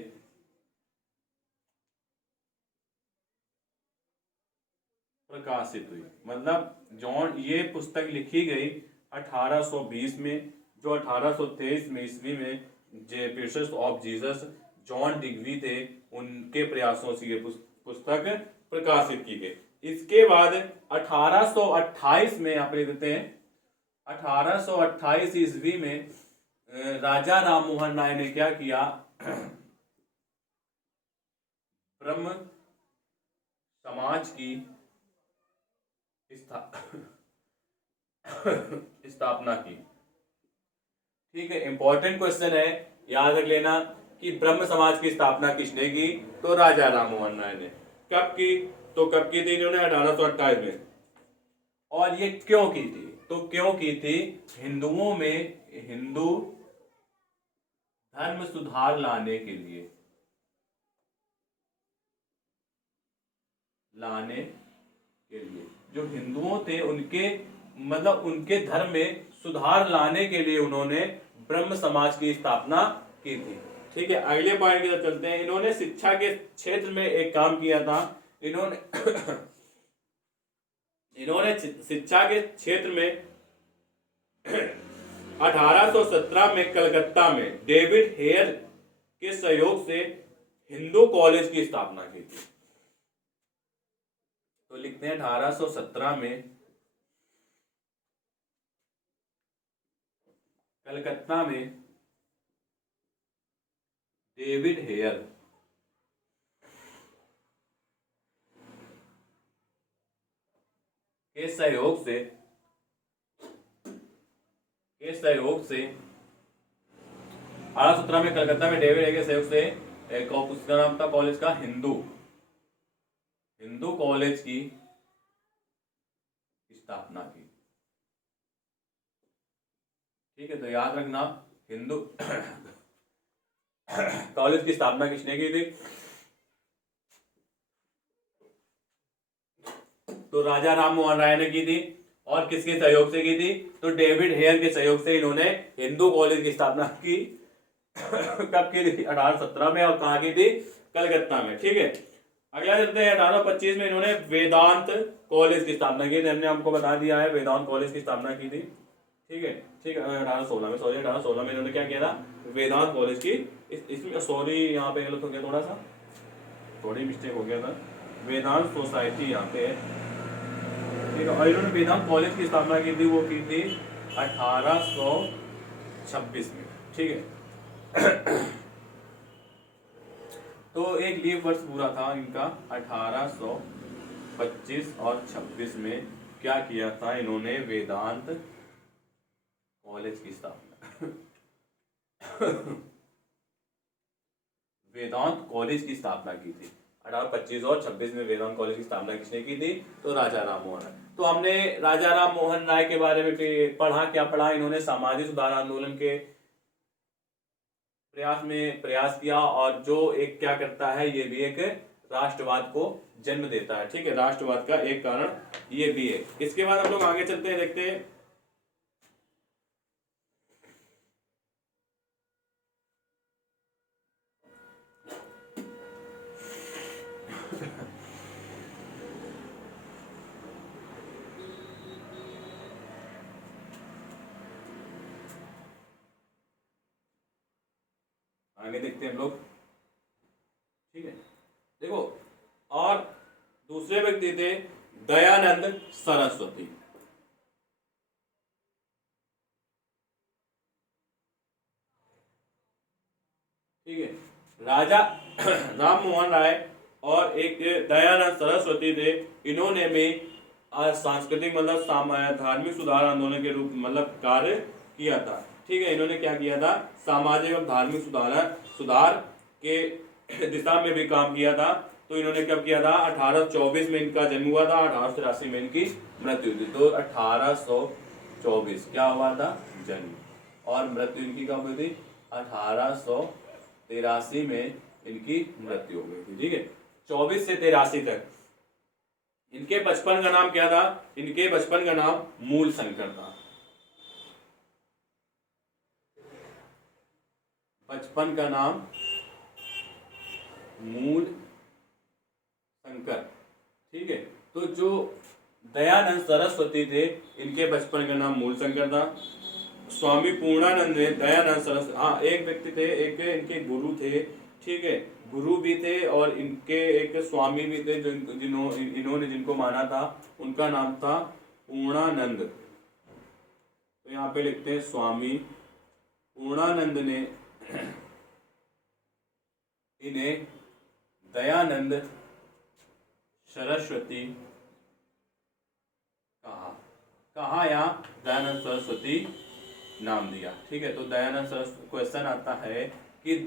प्रकाशित हुई। मतलब ये पुस्तक लिखी गई 1820 में, जो 1823 में ईस्वी में जे पेसेट्स ऑफ जीसस जॉन डिग्वी थे, उनके प्रयासों से ये पुस्तक प्रकाशित की गई। इसके बाद 1828 में आप लिख देते हैं, 1828 ईस्वी में राजा राम मोहन राय ने क्या किया? ब्रह्म समाज की स्थापना की। ठीक है, इंपॉर्टेंट क्वेश्चन है, याद रख लेना कि ब्रह्म समाज की स्थापना किसने की? तो राजा राम मोहन राय ने। कब की? तो कब की थी इन्होंने? 1828 में। और ये क्यों की थी? तो क्यों की थी? हिंदुओं में हिंदू धर्म सुधार लाने के लिए, जो हिंदुओं थे उनके मतलब उनके धर्म में सुधार लाने के लिए उन्होंने ब्रह्म समाज की स्थापना की थी। ठीक है, अगले पॉइंट की तरफ चलते हैं। इन्होंने शिक्षा के क्षेत्र में एक काम किया था। इन्होंने इन्होंने शिक्षा के क्षेत्र में 1817 में कलकत्ता में डेविड हेयर के सहयोग से हिंदू कॉलेज की स्थापना की थी। तो लिखते हैं 1817 में कलकत्ता में डेविड हेयर के सहयोग से 1817 में कलकत्ता में डेविड हेयर के सहयोग से एक उसका नाम था कॉलेज का हिंदू कॉलेज की स्थापना की। ठीक है, तो याद रखना हिंदू कॉलेज की स्थापना किसने की थी? तो राजा राम मोहन राय ने की थी। और किसके सहयोग से की थी? तो डेविड हेयर के सहयोग से इन्होंने हिंदू कॉलेज की स्थापना की। कब की थी? 1817 में। और कहाँ की थी? कलकत्ता में। ठीक है, अगला चलते हैं 1825 में इन्होंने वेदांत कॉलेज की स्थापना की थी। हमने आपको बता दिया है वेदांत कॉलेज की स्थापना की थी। ठीक है, 1816 में, सॉरी 1816 में इन्होंने क्या किया था? वेदांत कॉलेज की। इसमें सॉरी यहाँ पे गलत हो गया, थोड़ी मिस्टेक हो गया था। वेदांत सोसाइटी यहाँ पे है। ठीक है, और इन्होंने वेदांत कॉलेज की स्थापना की थी, वो की थी 1826 में। ठीक है। तो एक लीव वर्ष पूरा था इनका 1825 और 26 में क्या किया था इन्होंने? वेदांत कॉलेज की स्थापना वेदांत कॉलेज की स्थापना की थी। 1825 और 26 में वेदांत कॉलेज की स्थापना किसने की थी? तो राजा राम मोहन राय। तो हमने राजा राम मोहन राय के बारे में पढ़ा। क्या पढ़ा? इन्होंने सामाजिक सुधार आंदोलन के प्रयास किया, और जो एक क्या करता है, ये भी एक राष्ट्रवाद को जन्म देता है। ठीक है, राष्ट्रवाद का एक कारण ये भी है। इसके बाद हम लोग आगे चलते हैं, देखते हैं आगे देखते हैं हम लोग। ठीक है, देखो, और दूसरे व्यक्ति थे दयानंद सरस्वती। ठीक है, राजा राम मोहन राय और एक दयानंद सरस्वती थे। इन्होंने भी सांस्कृतिक मतलब धार्मिक सुधार आंदोलन के रूप मतलब कार्य किया था। ठीक है, इन्होंने क्या किया था, सामाजिक एवं धार्मिक सुधार के दिशा में भी काम किया था। तो इन्होंने कब किया था, 1824 में इनका जन्म हुआ था, 1883 में इनकी मृत्यु हुई थी। तो 1824 क्या हुआ था, जन्म, और मृत्यु इनकी कब हुई थी, 1883 में इनकी मृत्यु हो गई थी। ठीक है, 24 से 83 तक। इनके बचपन का नाम क्या था, इनके बचपन का नाम मूल शंकर था। बचपन का नाम मूल शंकर। ठीक है, तो जो दयानंद सरस्वती थे, इनके बचपन का नाम मूल शंकर था। स्वामी पूर्णानंद ने दयानंद सरस्वती, हाँ एक व्यक्ति थे, एक इनके गुरु थे। ठीक है, गुरु भी थे और इनके एक स्वामी भी थे, जो इन्होंने जिनको माना था, उनका नाम था पूर्णानंद। तो यहाँ पे लिखते हैं स्वामी पूर्णानंद ने इन्हें दयानंद सरस्वती कहा या दयानंद सरस्वती नाम दिया। ठीक है, तो दयानंद सरस्वती, क्वेश्चन आता है कि जो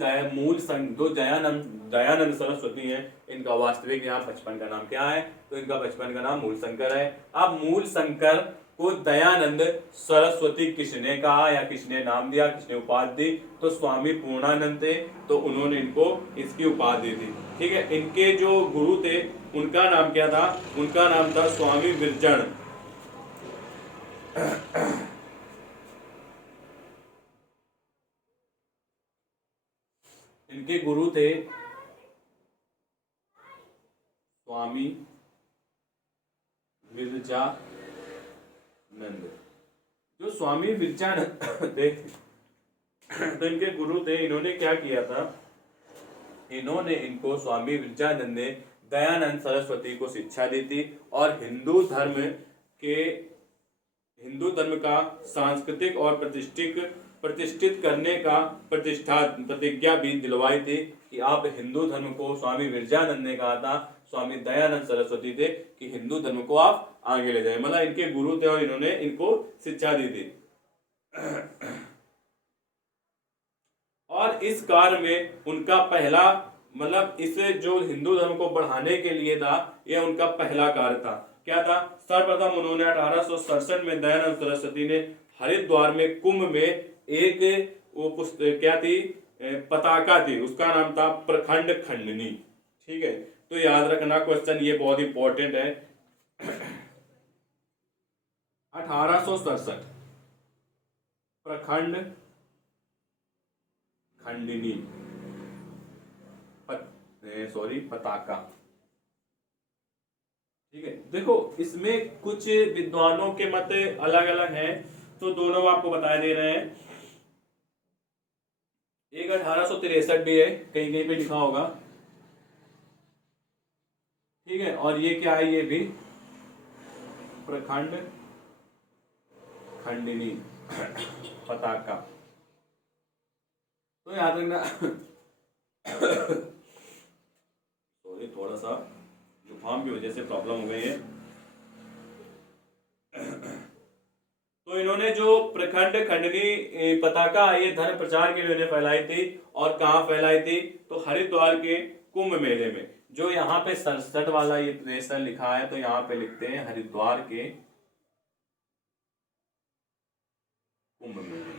दयानंद सरस्वती हैं, इनका वास्तविक यहाँ बचपन का नाम क्या है, तो इनका बचपन का नाम मूल शंकर है। अब मूल शंकर को दयानंद सरस्वती किसने कहा या किसने नाम दिया, किसने उपाधि दी, तो स्वामी पूर्णानंद थे, तो उन्होंने इनको इसकी उपाधि दी। ठीक है, इनके जो गुरु थे उनका नाम क्या था, उनका नाम था स्वामी विरजण। इनके गुरु थे स्वामी विरजानंद। जो स्वामी विरजानंद थे, तो इनके गुरु थे, इन्होंने क्या किया था, इन्होंने इनको स्वामी विरजानंद ने दयानंद सरस्वती को शिक्षा दी थी और हिंदू धर्म का सांस्कृतिक और प्रतिष्ठित करने का प्रतिज्ञा भी दिलवाई थी कि आप हिंदू धर्म को, स्वामी विरजानंद ने कहा था, स्वामी दयानंद सरस्वती थे, कि हिंदू धर्म को आप आगे ले जाए, मतलब इनके गुरु थे और इन्होंने इनको शिक्षा दी थी। और इस कार्य में उनका पहला मतलब इसे जो हिंदू धर्म को बढ़ाने के लिए था, यह उनका पहला कार्य था। क्या था, सर्वप्रथम उन्होंने 1867 में दयानंद सरस्वती ने हरिद्वार में कुंभ में एक वो पुस्तक क्या थी, पताका थी, उसका नाम था प्रखंड खंडनी। ठीक है, तो याद रखना क्वेश्चन ये बहुत इंपॉर्टेंट है। 1867 प्रखंड खंडनी पताका। ठीक है, देखो इसमें कुछ विद्वानों के मत अलग अलग हैं, तो दोनों आपको बता दे रहे हैं। एक 1863 भी है, कहीं कहीं पे लिखा होगा। ठीक है, और ये क्या है, ये भी प्रखंड खंडनी पताका। तो याद रखना सॉरी, थोड़ा सा जुकाम की वजह से प्रॉब्लम हो गई है। तो इन्होंने जो प्रखंड खंडनी पताका, ये धर्म प्रचार के लिए फैलाई थी, और कहाँ फैलाई थी, तो हरिद्वार के कुंभ मेले में। जो यहाँ पे 67 वाला ये प्रेषण लिखा है, तो यहाँ पे लिखते हैं हरिद्वार के कुंभ मेले।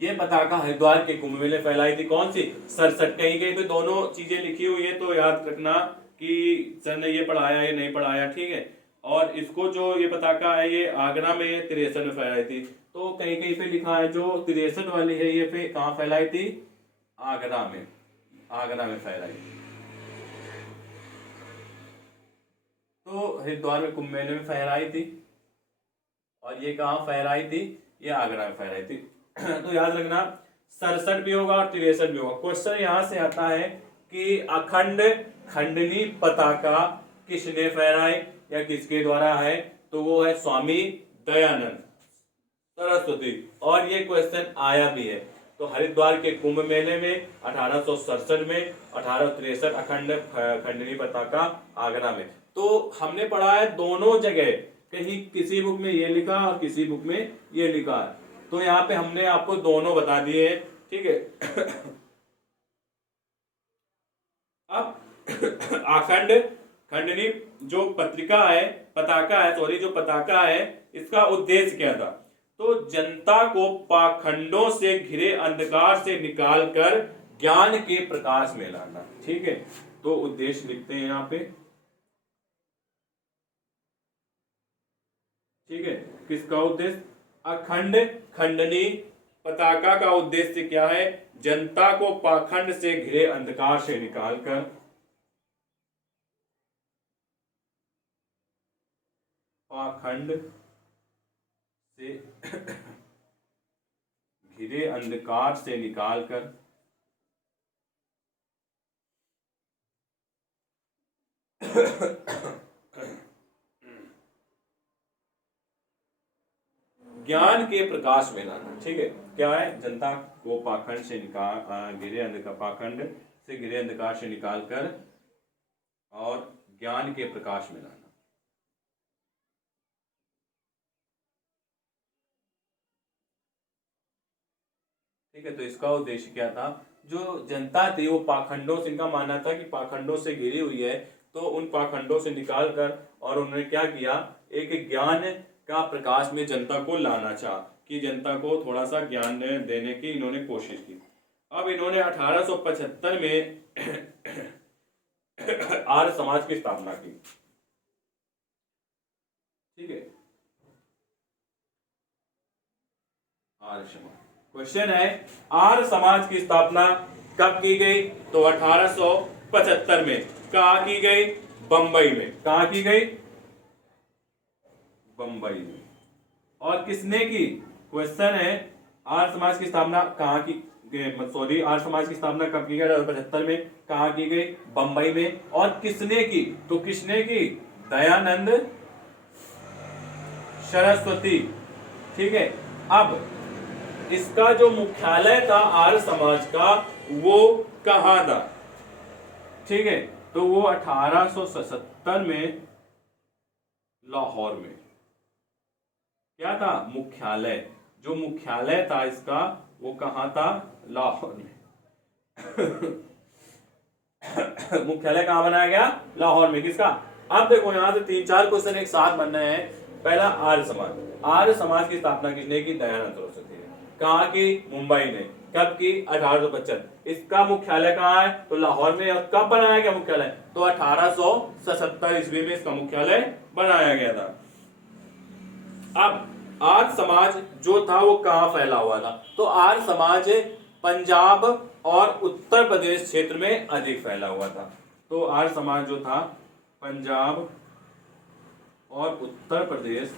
ये पताका हरिद्वार के कुंभ मेले फैलाई थी, कौन सी, 67। कहीं कहीं पे दोनों चीजें लिखी हुई है, तो याद रखना कि सर ने ये पढ़ाया, ये नहीं पढ़ाया। ठीक है, और इसको जो ये पताका है, ये आगरा में 63 में फैलाई थी। तो कहीं कहीं पे लिखा है जो 63 वाली है, ये पे कहाँ फैलाई थी, आगरा में फैलाई थी। तो हरिद्वार में कुंभ मेले में फहराई थी, और ये कहाँ फहराई थी, ये आगरा में फहराई थी। तो याद रखना 67 भी होगा और 63 भी होगा। क्वेश्चन यहां से आता है कि अखंड खंडनी पताका किसने फहराई या किसके द्वारा है, तो वो है स्वामी दयानंद सरस्वती। और ये क्वेश्चन आया भी है। तो हरिद्वार के कुंभ मेले में 1867 में, 1863 अखंड खंडनी पताका आगरा में। तो हमने पढ़ा है दोनों जगह, कहीं किसी बुक में ये लिखा और किसी बुक में ये लिखा है, तो यहाँ पे हमने आपको दोनों बता दिए हैं, ठीक है। अब अखंड खंडनी जो पत्रिका है, पताका है, सॉरी जो पताका है, इसका उद्देश्य क्या था, तो जनता को पाखंडों से घिरे अंधकार से निकालकर ज्ञान के प्रकाश में लाना, ठीक है। तो उद्देश्य लिखते हैं यहाँ पे, ठीक है। किसका उद्देश्य, अखंड खंडनी पताका का उद्देश्य क्या है, जनता को पाखंड से घिरे अंधकार से निकालकर पाखंड से घिरे अंधकार से निकालकर ज्ञान के प्रकाश में लाना, ठीक है। क्या है, जनता को पाखंड से घिरे अंधकार, पाखंड से घिरे अंधकार से निकालकर और ज्ञान के प्रकाश में लाना। ठीक है, तो इसका उद्देश्य क्या था, जो जनता थी वो पाखंडों से, इनका मानना था कि पाखंडों से घिरी हुई है, तो उन पाखंडों से निकालकर और उन्होंने क्या किया, एक ज्ञान का प्रकाश में जनता को लाना चाहा, कि जनता को थोड़ा सा ज्ञान देने की इन्होंने कोशिश की। अब इन्होंने 1875 में आर्य समाज की स्थापना की, ठीक है। आर्य समाज, क्वेश्चन है आर्य समाज की स्थापना कब की गई, तो 1875 में। कहाँ की गई, बंबई में। कहाँ की गई, बंबई में। और किसने की, क्वेश्चन है आर्य समाज की स्थापना कहाँ की, सॉरी आर्य समाज की स्थापना कब की गई, 1875 में। कहाँ की गई, बंबई में। और किसने की, तो किसने की, दयानंद सरस्वती, ठीक है। अब इसका जो मुख्यालय था आर्य समाज का, वो कहां था, ठीक है, तो वो 1877 में लाहौर में। क्या था, मुख्यालय, जो मुख्यालय था इसका वो कहां था, लाहौर में। मुख्यालय कहां बनाया गया, लाहौर में। किसका, अब देखो यहां से 3-4 क्वेश्चन एक साथ बनने हैं। पहला, आर्य समाज, आर्य समाज की स्थापना किसने की, दयानंद सरस्वती ने। कहाँ की, मुंबई में। कब की, 1875। इसका मुख्यालय कहाँ है, तो लाहौर में। और कब बनाया गया मुख्यालय, तो 1877 ईस्वी में इसका मुख्यालय बनाया गया था। अब आर्य समाज जो था वो कहाँ फैला हुआ था, तो आर्य समाज पंजाब और उत्तर प्रदेश क्षेत्र में अधिक फैला हुआ था। तो आर्य समाज जो था पंजाब और उत्तर प्रदेश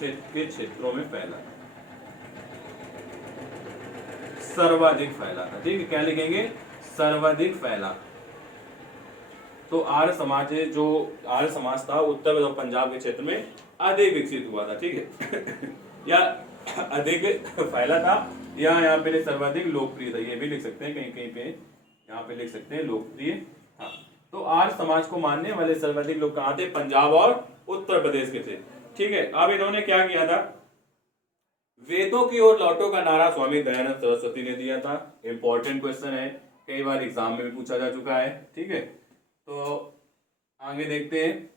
के क्षेत्रों में फैला, सर्वाधिक फैला था, ठीक है। क्या लिखेंगे, सर्वाधिक फैला। तो आर्य समाज, जो आर्य समाज था उत्तर प्रदेश और पंजाब के क्षेत्र में अधिक विकसित हुआ था, ठीक है। या अधिक फैला था, या यहाँ पे सर्वाधिक लोकप्रिय था, ये भी लिख सकते हैं, कहीं कहीं पे यहाँ पे लिख सकते हैं लोकप्रिय। हाँ, तो आर्य समाज को मानने वाले सर्वाधिक लोग कहाँ थे, पंजाब और उत्तर प्रदेश के थे, ठीक है। अब इन्होंने क्या किया था, वेदों की ओर लौटो का नारा स्वामी दयानंद सरस्वती ने दिया था। इंपॉर्टेंट क्वेश्चन है, कई बार एग्जाम में भी पूछा जा चुका है, ठीक है। तो आगे देखते हैं।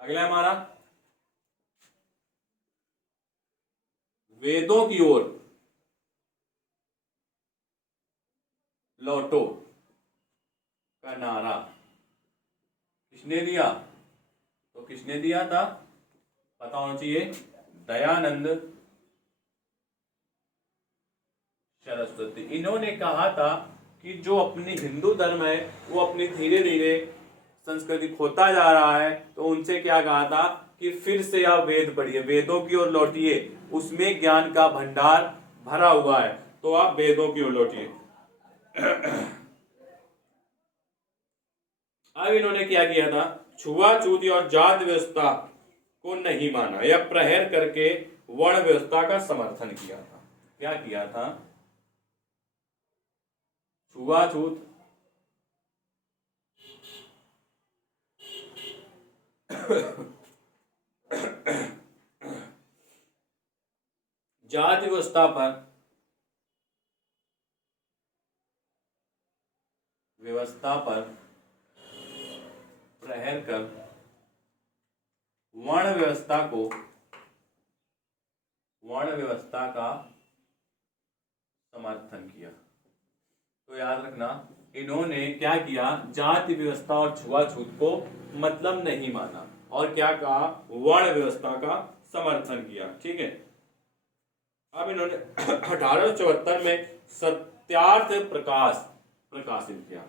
अगला हमारा, वेदों की ओर लौटो का नारा किसने दिया, तो किसने दिया था, पता होना चाहिए, दयानंद सरस्वती। इन्होंने कहा था कि जो अपनी हिंदू धर्म है वो अपनी धीरे धीरे संस्कृति खोता जा रहा है, तो उनसे क्या कहा था कि फिर से आप वेद पढ़िए, वेदों की ओर लौटिए, उसमें ज्ञान का भंडार भरा हुआ है, तो आप वेदों की ओर लौटिए। अब इन्होंने क्या किया था, छुआछूत और जाति व्यवस्था को नहीं माना या प्रहर करके वर्ण व्यवस्था का समर्थन किया था। क्या किया था, छुआछूत जाति व्यवस्था पर प्रहर कर वर्ण व्यवस्था का समर्थन किया। तो याद रखना, इन्होंने क्या किया, जाति व्यवस्था और छुआछूत को मतलब नहीं माना और क्या कहा, वर्ण व्यवस्था का समर्थन किया। ठीक है, अब इन्होंने 1874 में सत्यार्थ प्रकाशित किया।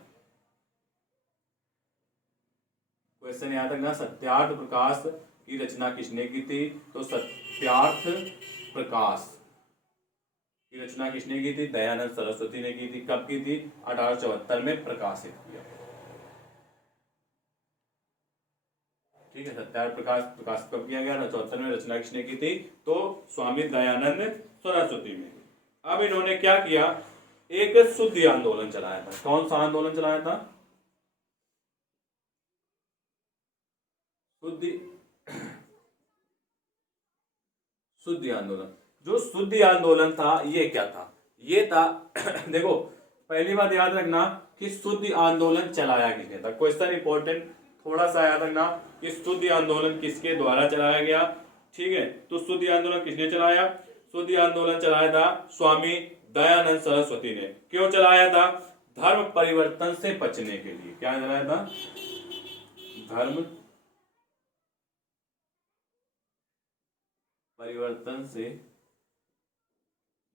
क्वेश्चन याद रखना, सत्यार्थ प्रकाश की रचना किसने की थी, तो सत्यार्थ प्रकाश की रचना किसने की थी, दयानंद सरस्वती ने की थी। कब की थी, 1874 में प्रकाशित किया। ठीक है, सत्यार्थ प्रकाश कब किया गया, 1874 में। रचना किसने की थी, तो स्वामी दयानंद सरस्वती ने। अब इन्होंने क्या किया, एक शुद्धि आंदोलन चलाया था। कौन सा आंदोलन चलाया था, शुद्धि आंदोलन। जो शुद्धि आंदोलन था ये क्या था, ये था देखो, पहली बात याद रखना कि शुद्धि आंदोलन चलाया किसने था। क्वेश्चन इंपॉर्टेंट, थोड़ा सा याद रखना कि शुद्धि आंदोलन किसके द्वारा चलाया गया। ठीक है, तो शुद्धि आंदोलन किसने चलाया, शुद्धि आंदोलन चलाया था स्वामी दयानंद सरस्वती ने। क्यों चलाया था, धर्म परिवर्तन से बचने के लिए। क्या चलाया था, धर्म परिवर्तन से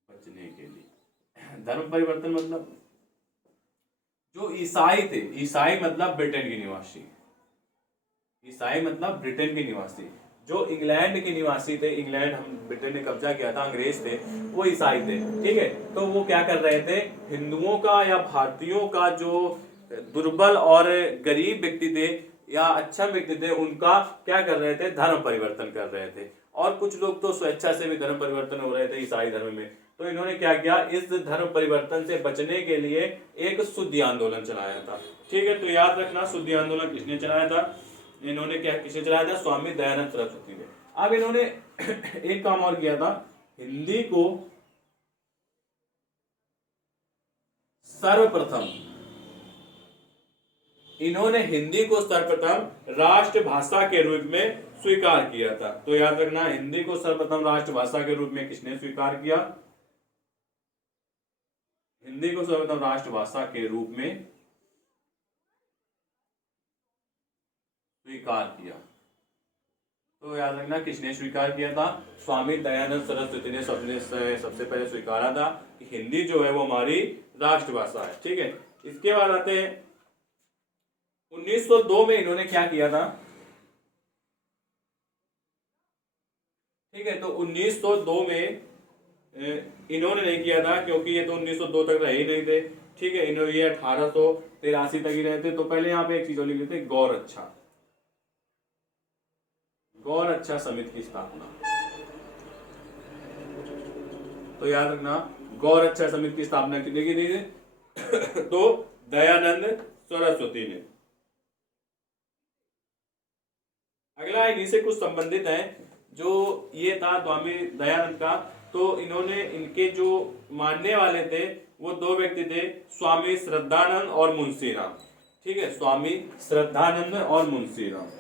बचने के लिए। धर्म परिवर्तन मतलब, जो ईसाई थे, ईसाई मतलब ब्रिटेन के निवासी, ईसाई मतलब ब्रिटेन के निवासी, जो इंग्लैंड के निवासी थे, इंग्लैंड हम ब्रिटेन ने कब्जा किया था, अंग्रेज थे, वो ईसाई थे। ठीक है, तो वो क्या कर रहे थे, हिंदुओं का या भारतीयों का जो दुर्बल और गरीब व्यक्ति थे या अच्छा व्यक्ति थे, उनका क्या कर रहे थे, धर्म परिवर्तन कर रहे थे। और कुछ लोग तो स्वेच्छा से भी धर्म परिवर्तन हो रहे थे ईसाई धर्म में। तो इन्होंने क्या किया, इस धर्म परिवर्तन से बचने के लिए एक शुद्धि आंदोलन चलाया था। ठीक है, तो याद रखना शुद्धि आंदोलन किसने चलाया था, इन्होंने क्या किसने चलाया था, स्वामी दयानंद सरस्वती ने। अब इन्होंने एक काम और किया था, हिंदी को सर्वप्रथम, इन्होंने हिंदी को सर्वप्रथम राष्ट्रभाषा के रूप में स्वीकार किया था। तो याद रखना, हिंदी को सर्वप्रथम राष्ट्रभाषा के रूप में किसने स्वीकार किया, हिंदी को सर्वप्रथम राष्ट्रभाषा के रूप में स्वीकार किया। तो याद रखना किसने स्वीकार किया था, स्वामी दयानंद सरस्वती ने सबसे पहले स्वीकारा था कि हिंदी जो है वो हमारी राष्ट्रभाषा है। ठीक है, इसके बाद आते हैं 1902 में इन्होंने क्या किया था। ठीक है, तो 1902 में इन्होंने नहीं किया था, क्योंकि ये तो 1902 तक रहे ही नहीं थे। ठीक है, इन्होंने ये 1883 तक ही रहे थे। तो पहले यहाँ पे एक चीज और लिख लेते, गौर अच्छा समिति की स्थापना। तो याद रखना, गौर अच्छा समिति की स्थापना कितने की थी तो दयानंद सरस्वती ने। अगला इन्हीं से कुछ संबंधित है, जो ये था स्वामी दयानंद का। तो इन्होंने, इनके जो मानने वाले थे वो दो व्यक्ति थे, स्वामी श्रद्धानंद और मुंशीराम। ठीक है, स्वामी श्रद्धानंद और मुंशीराम,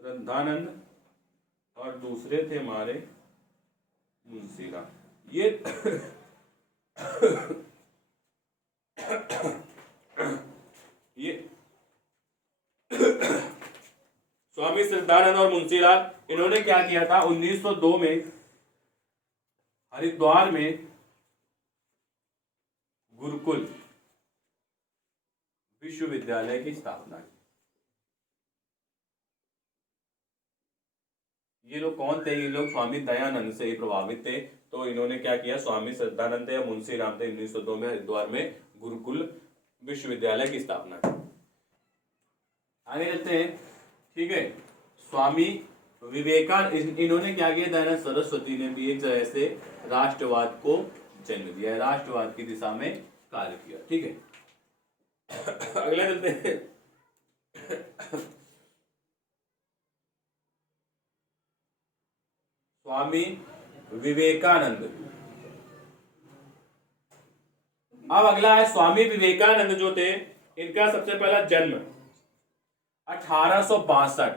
श्रद्धानंद और दूसरे थे हमारे मुंशीराम। ये ये स्वामी श्रद्धानंद और मुंशीलाल, इन्होंने क्या किया था, 1902 में हरिद्वार में गुरुकुल विश्वविद्यालय की स्थापना की। ये लोग कौन थे? ये लोग स्वामी दयानंद से ही प्रभावित थे। तो इन्होंने क्या किया, स्वामी श्रद्धानंद या मुंशी राम थे, 1902 में हरिद्वार में गुरुकुल विश्वविद्यालय की स्थापना की। आगे चलते हैं, ठीक है। स्वामी विवेकानंद, इन्होंने क्या किया, दयानंद सरस्वती ने भी एक तरह से राष्ट्रवाद को जन्म दिया, राष्ट्रवाद की दिशा में कार्य किया, ठीक है। अगला चलते हैं। स्वामी विवेकानंद। अब अगला है स्वामी विवेकानंद जो थे, इनका सबसे पहला जन्म 1862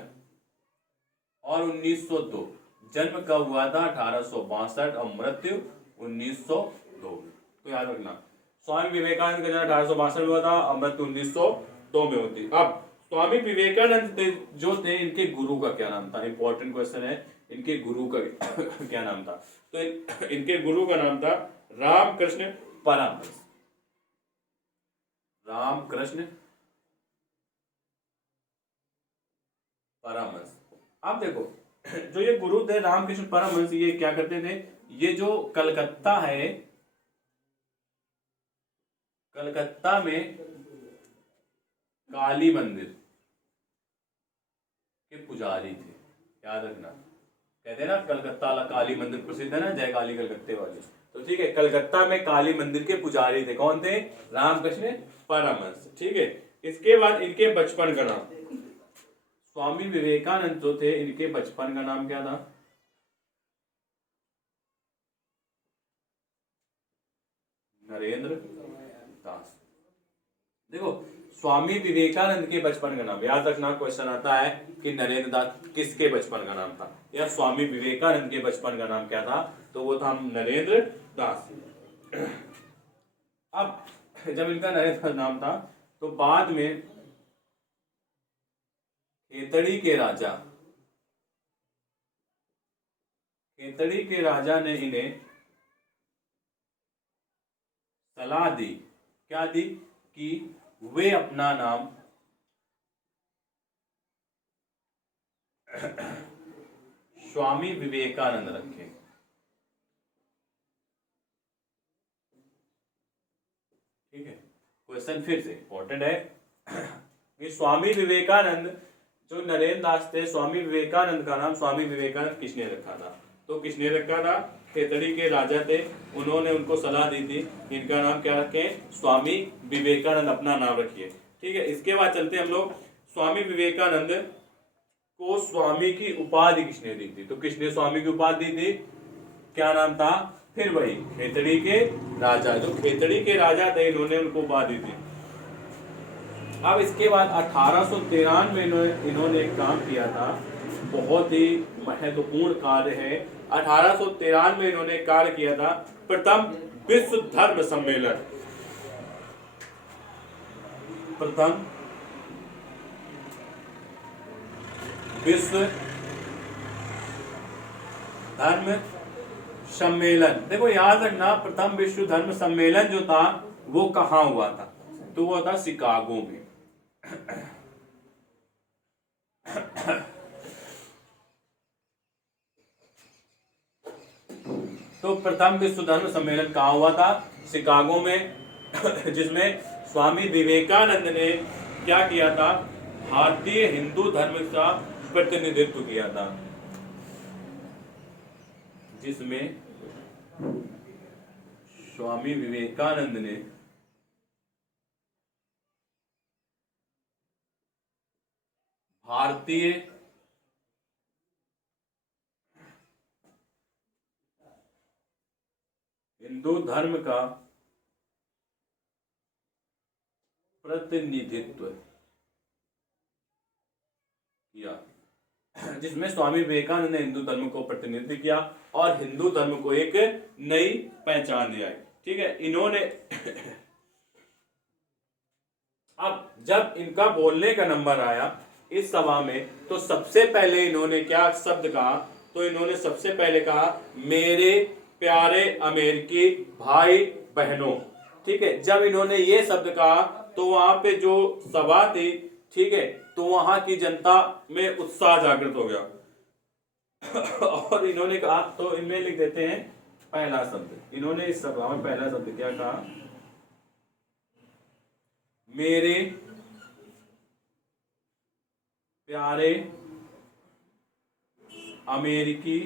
और 1902। जन्म कब हुआ था? 1862 और मृत्यु 1902 में। तो याद रखना, स्वामी विवेकानंद का जन्म 1862 में हुआ था और मृत्यु 1902 में होती। अब स्वामी विवेकानंद जो थे, इनके गुरु का क्या नाम था? इंपॉर्टेंट क्वेश्चन है, इनके गुरु का क्या नाम था? तो इनके गुरु का नाम था रामकृष्ण परमहंस। रामकृष्ण परमहंस। अब देखो, जो ये गुरु थे रामकृष्ण परमहंस, ये क्या करते थे? ये जो कलकत्ता है, कलकत्ता में काली मंदिर के पुजारी थे। याद रखना, कहते हैं ना कलकत्ता काली मंदिर प्रसिद्ध है ना, जय काली कलकत्ते वाली। तो ठीक है, कलकत्ता में काली मंदिर के पुजारी थे। कौन थे? रामकृष्ण परमहंस, ठीक है। इसके बाद इनके बचपन का नाम, स्वामी विवेकानंद जो थे, इनके बचपन का नाम क्या था? नरेंद्र दास। देखो, स्वामी विवेकानंद के बचपन का नाम याद रखना, क्वेश्चन आता है कि नरेंद्र दास किसके बचपन का नाम था, या स्वामी विवेकानंद के बचपन का नाम क्या था? तो वो था नरेंद्र दास। अब जब इनका नरेंद्र नाम था, तो बाद में खेतड़ी के राजा ने इन्हें सलाह दी। क्या दी? कि वे अपना नाम स्वामी विवेकानंद रखें। ठीक है, क्वेश्चन फिर से इंपॉर्टेंट है कि स्वामी विवेकानंद जो नरेंद्र दास थे, स्वामी विवेकानंद का नाम स्वामी विवेकानंद किसने रखा था? तो किसने रखा था? खेतड़ी के राजा थे, उन्होंने उनको सलाह दी थी इनका नाम क्या रखें? स्वामी विवेकानंद अपना नाम रखिए। ठीक है, इसके बाद चलते हम लोग, स्वामी विवेकानंद को स्वामी की उपाधि किसने दी थी? तो किसने स्वामी की उपाधि दी थी? क्या नाम था? फिर वही खेतड़ी के राजा, जो खेतड़ी के राजा थे, इन्होंने उनको उपाधि दी। अब इसके बाद 1893 में इन्होंने एक काम किया था, बहुत ही महत्वपूर्ण कार्य है। 1893 में इन्होंने कार्य किया था, प्रथम विश्व धर्म सम्मेलन। प्रथम विश्व धर्म सम्मेलन। देखो याद रखना, प्रथम विश्व धर्म सम्मेलन जो था वो कहां हुआ था? तो वो था शिकागो में। तो प्रथम विश्व धर्म सम्मेलन कहां हुआ था? शिकागो में, जिसमें स्वामी विवेकानंद ने क्या किया था? भारतीय हिंदू धर्म का प्रतिनिधित्व किया था, जिसमें स्वामी विवेकानंद ने भारतीय हिंदू धर्म का प्रतिनिधित्व किया, जिसमें स्वामी विवेकानंद ने हिंदू धर्म को प्रतिनिधित्व किया और हिंदू धर्म को एक नई पहचान दिलाई। ठीक है, इन्होंने अब जब इनका बोलने का नंबर आया इस सभा में, तो सबसे पहले इन्होंने क्या शब्द कहा? तो इन्होंने सबसे पहले कहा, मेरे प्यारे अमेरिकी भाई बहनों। ठीक है, जब इन्होंने ये शब्द कहा तो वहां पे जो सभा थी, ठीक है, तो वहां की जनता में उत्साह जागृत हो गया। और इन्होंने कहा, तो इनमें लिख देते हैं पहला शब्द। इन्होंने इस सभा में पहला शब्द क्या कहा? मेरे प्यारे अमेरिकी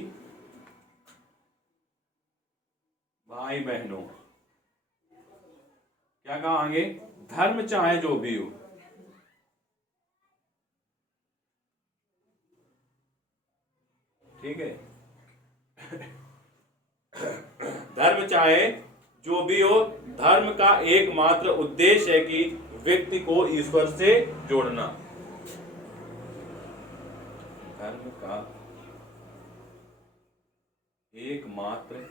भाई बहनों, क्या कहा आगे? धर्म चाहे जो भी हो, ठीक है। धर्म चाहे जो भी हो, धर्म का एकमात्र उद्देश्य है कि व्यक्ति को ईश्वर से जोड़ना। धर्म का एकमात्र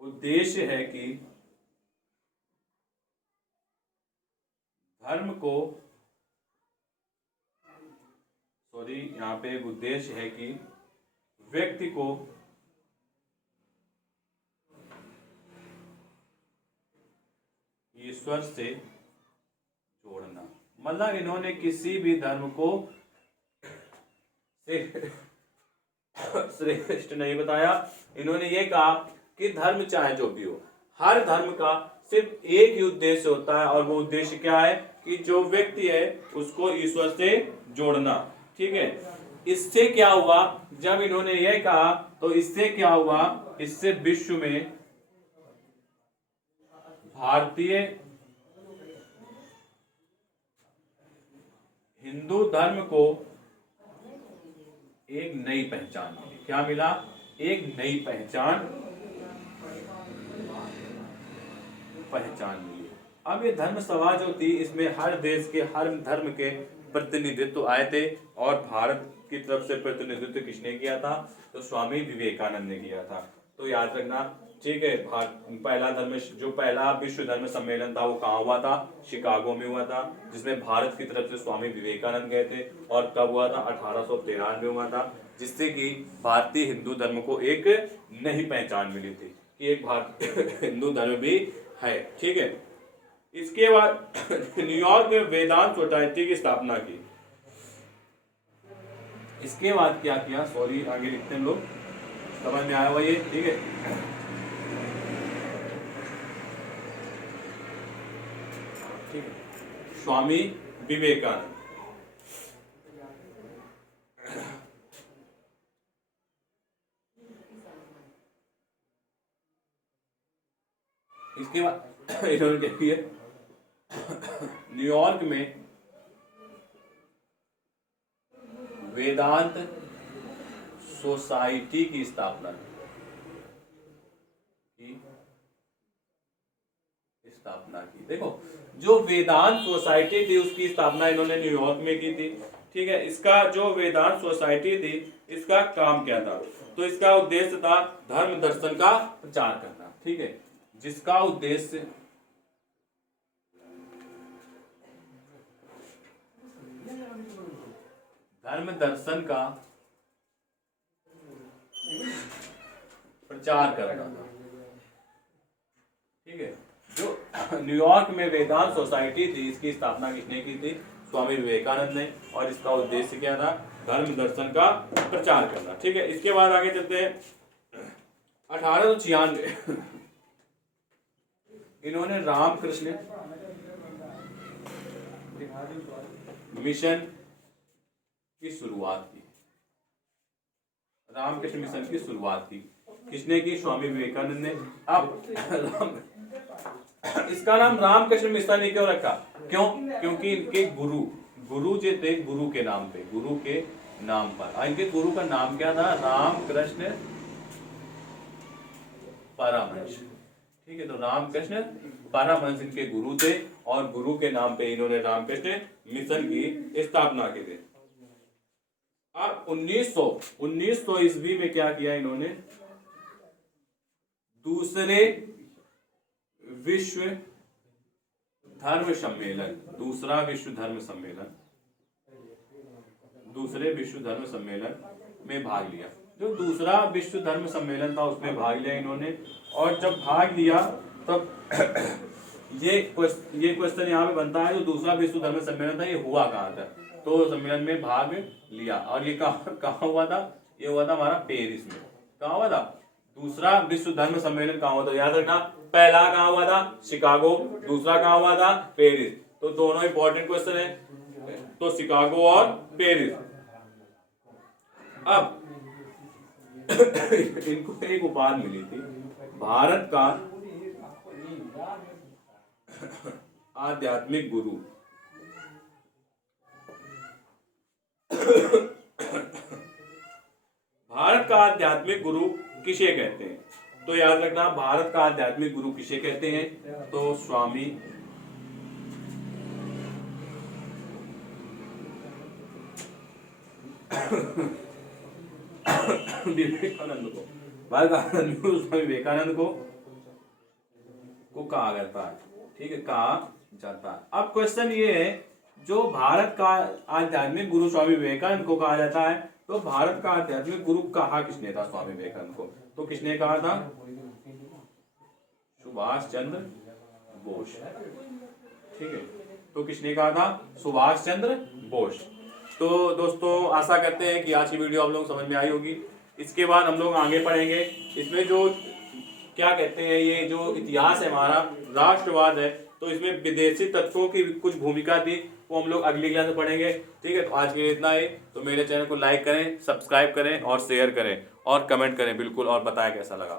उद्देश्य है कि धर्म को, सॉरी, यहाँ पे एक उद्देश्य है कि व्यक्ति को ईश्वर से जोड़ना। मतलब इन्होंने किसी भी धर्म को श्रेष्ठ नहीं बताया। इन्होंने ये कहा कि धर्म चाहे जो भी हो, हर धर्म का सिर्फ एक ही उद्देश्य होता है, और वो उद्देश्य क्या है? कि जो व्यक्ति है उसको ईश्वर से जोड़ना, ठीक है। इससे क्या हुआ? जब इन्होंने यह कहा तो इससे क्या हुआ? इससे विश्व में भारतीय हिंदू धर्म को एक नई पहचान मिली। क्या मिला? एक नई पहचान मिली। अब ये धर्म सभा जो थी, इसमें हर देश के, हर धर्म के प्रतिनिधित्व आए थे, और भारत की तरफ से प्रतिनिधित्व किसने किया था? तो स्वामी विवेकानंद ने किया था। तो याद रखना, ठीक है। पहला विश्व धर्म सम्मेलन था वो कहाँ हुआ था? शिकागो में हुआ था, जिसमें भारत की तरफ से स्वामी विवेकानंद गए थे। और कब हुआ था? 1893 में हुआ था, जिससे कि भारतीय हिंदू धर्म को एक नई पहचान मिली थी कि एक भारतीय हिंदू धर्म भी है, ठीक है। इसके बाद न्यूयॉर्क में वेदांत सोसाइटी की स्थापना की। इसके बाद क्या किया? सॉरी, आगे लिखते हैं लोग, समझ में आया हुआ ये, ठीक है। ठीक है, स्वामी विवेकानंद। इसके बाद इन्होंने क्या किया? न्यूयॉर्क में वेदांत सोसाइटी की स्थापना की। देखो, जो वेदांत सोसाइटी थी उसकी स्थापना इन्होंने न्यूयॉर्क में की थी, ठीक है। इसका जो वेदांत सोसाइटी थी, इसका काम क्या था? तो इसका उद्देश्य था धर्म दर्शन का प्रचार करना, ठीक है। जिसका उद्देश्य धर्म दर्शन का प्रचार करना था, ठीक है। जो न्यूयॉर्क में वेदांत सोसाइटी थी, इसकी स्थापना किसने की थी? स्वामी विवेकानंद ने। और इसका उद्देश्य क्या था? धर्म दर्शन का प्रचार करना, ठीक है। इसके बाद आगे चलते हैं। 1896 इन्होंने रामकृष्ण मिशन की शुरुआत की। रामकृष्ण मिशन की शुरुआत की किसने की? स्वामी विवेकानंद ने। अब इसका नाम रामकृष्ण मिशन ही क्यों रखा? क्यों? क्योंकि इनके गुरु जो थे, गुरु के नाम पे, गुरु के नाम पर। इनके गुरु का नाम क्या था? रामकृष्ण परमहंस, ठीक है। तो रामकृष्ण परमहंस इनके गुरु थे, और गुरु के नाम पे इन्होंने रामकृष्ण मिशन की स्थापना की थी। अब 1900 ईस्वी में क्या किया इन्होंने? दूसरे विश्व धर्म सम्मेलन, दूसरे विश्व धर्म सम्मेलन में भाग लिया। जो दूसरा विश्व धर्म सम्मेलन था उसमें भाग लिया इन्होंने। और जब भाग लिया तब ये क्वेश्चन यहाँ पे बनता है, जो दूसरा विश्व धर्म सम्मेलन था ये हुआ कहाँ था? तो सम्मेलन में भाग लिया। और ये कहाँ हुआ था? ये हुआ था हमारा पेरिस में। कहाँ हुआ था? दूसरा विश्व धर्म सम्मेलन कहाँ हुआ था? याद रखना, पहला कहाँ हुआ था? शिकागो। दूसरा कहाँ हुआ था? पेरिस। तो दोनों इंपॉर्टेंट क्वेश्चन है, तो शिकागो और पेरिस। अब इनको एक उपाधि मिली थी, भारत का आध्यात्मिक गुरु। भारत का आध्यात्मिक गुरु किसे कहते हैं? तो याद रखना, भारत का आध्यात्मिक गुरु किसे कहते हैं? तो स्वामी विवेकानंद को, भारत का आध्यात्मिक गुरु स्वामी विवेकानंद को कहा जाता है। ठीक है, कहा जाता है। अब क्वेश्चन ये है, जो भारत का आध्यात्मिक गुरु स्वामी विवेकानंद को कहा जाता है, तो भारत का आध्यात्मिक गुरु कहा किसने था स्वामी विवेकानंद को? तो किसने कहा था? सुभाष चंद्र बोस। ठीक है, तो किसने कहा था? सुभाष चंद्र बोस। तो दोस्तों आशा करते हैं कि आज की वीडियो आप लोग समझ में आई होगी। इसके बाद हम लोग आगे पढ़ेंगे, इसमें जो क्या कहते हैं, ये जो इतिहास है हमारा, राष्ट्रवाद है, तो इसमें विदेशी तत्वों की कुछ भूमिका थी, वो हम लोग अगली क्लास में पढ़ेंगे। ठीक है, तो आज के लिए इतना ही। तो मेरे चैनल को लाइक करें, सब्सक्राइब करें और शेयर करें और कमेंट करें बिल्कुल, और बताएं कैसा लगा।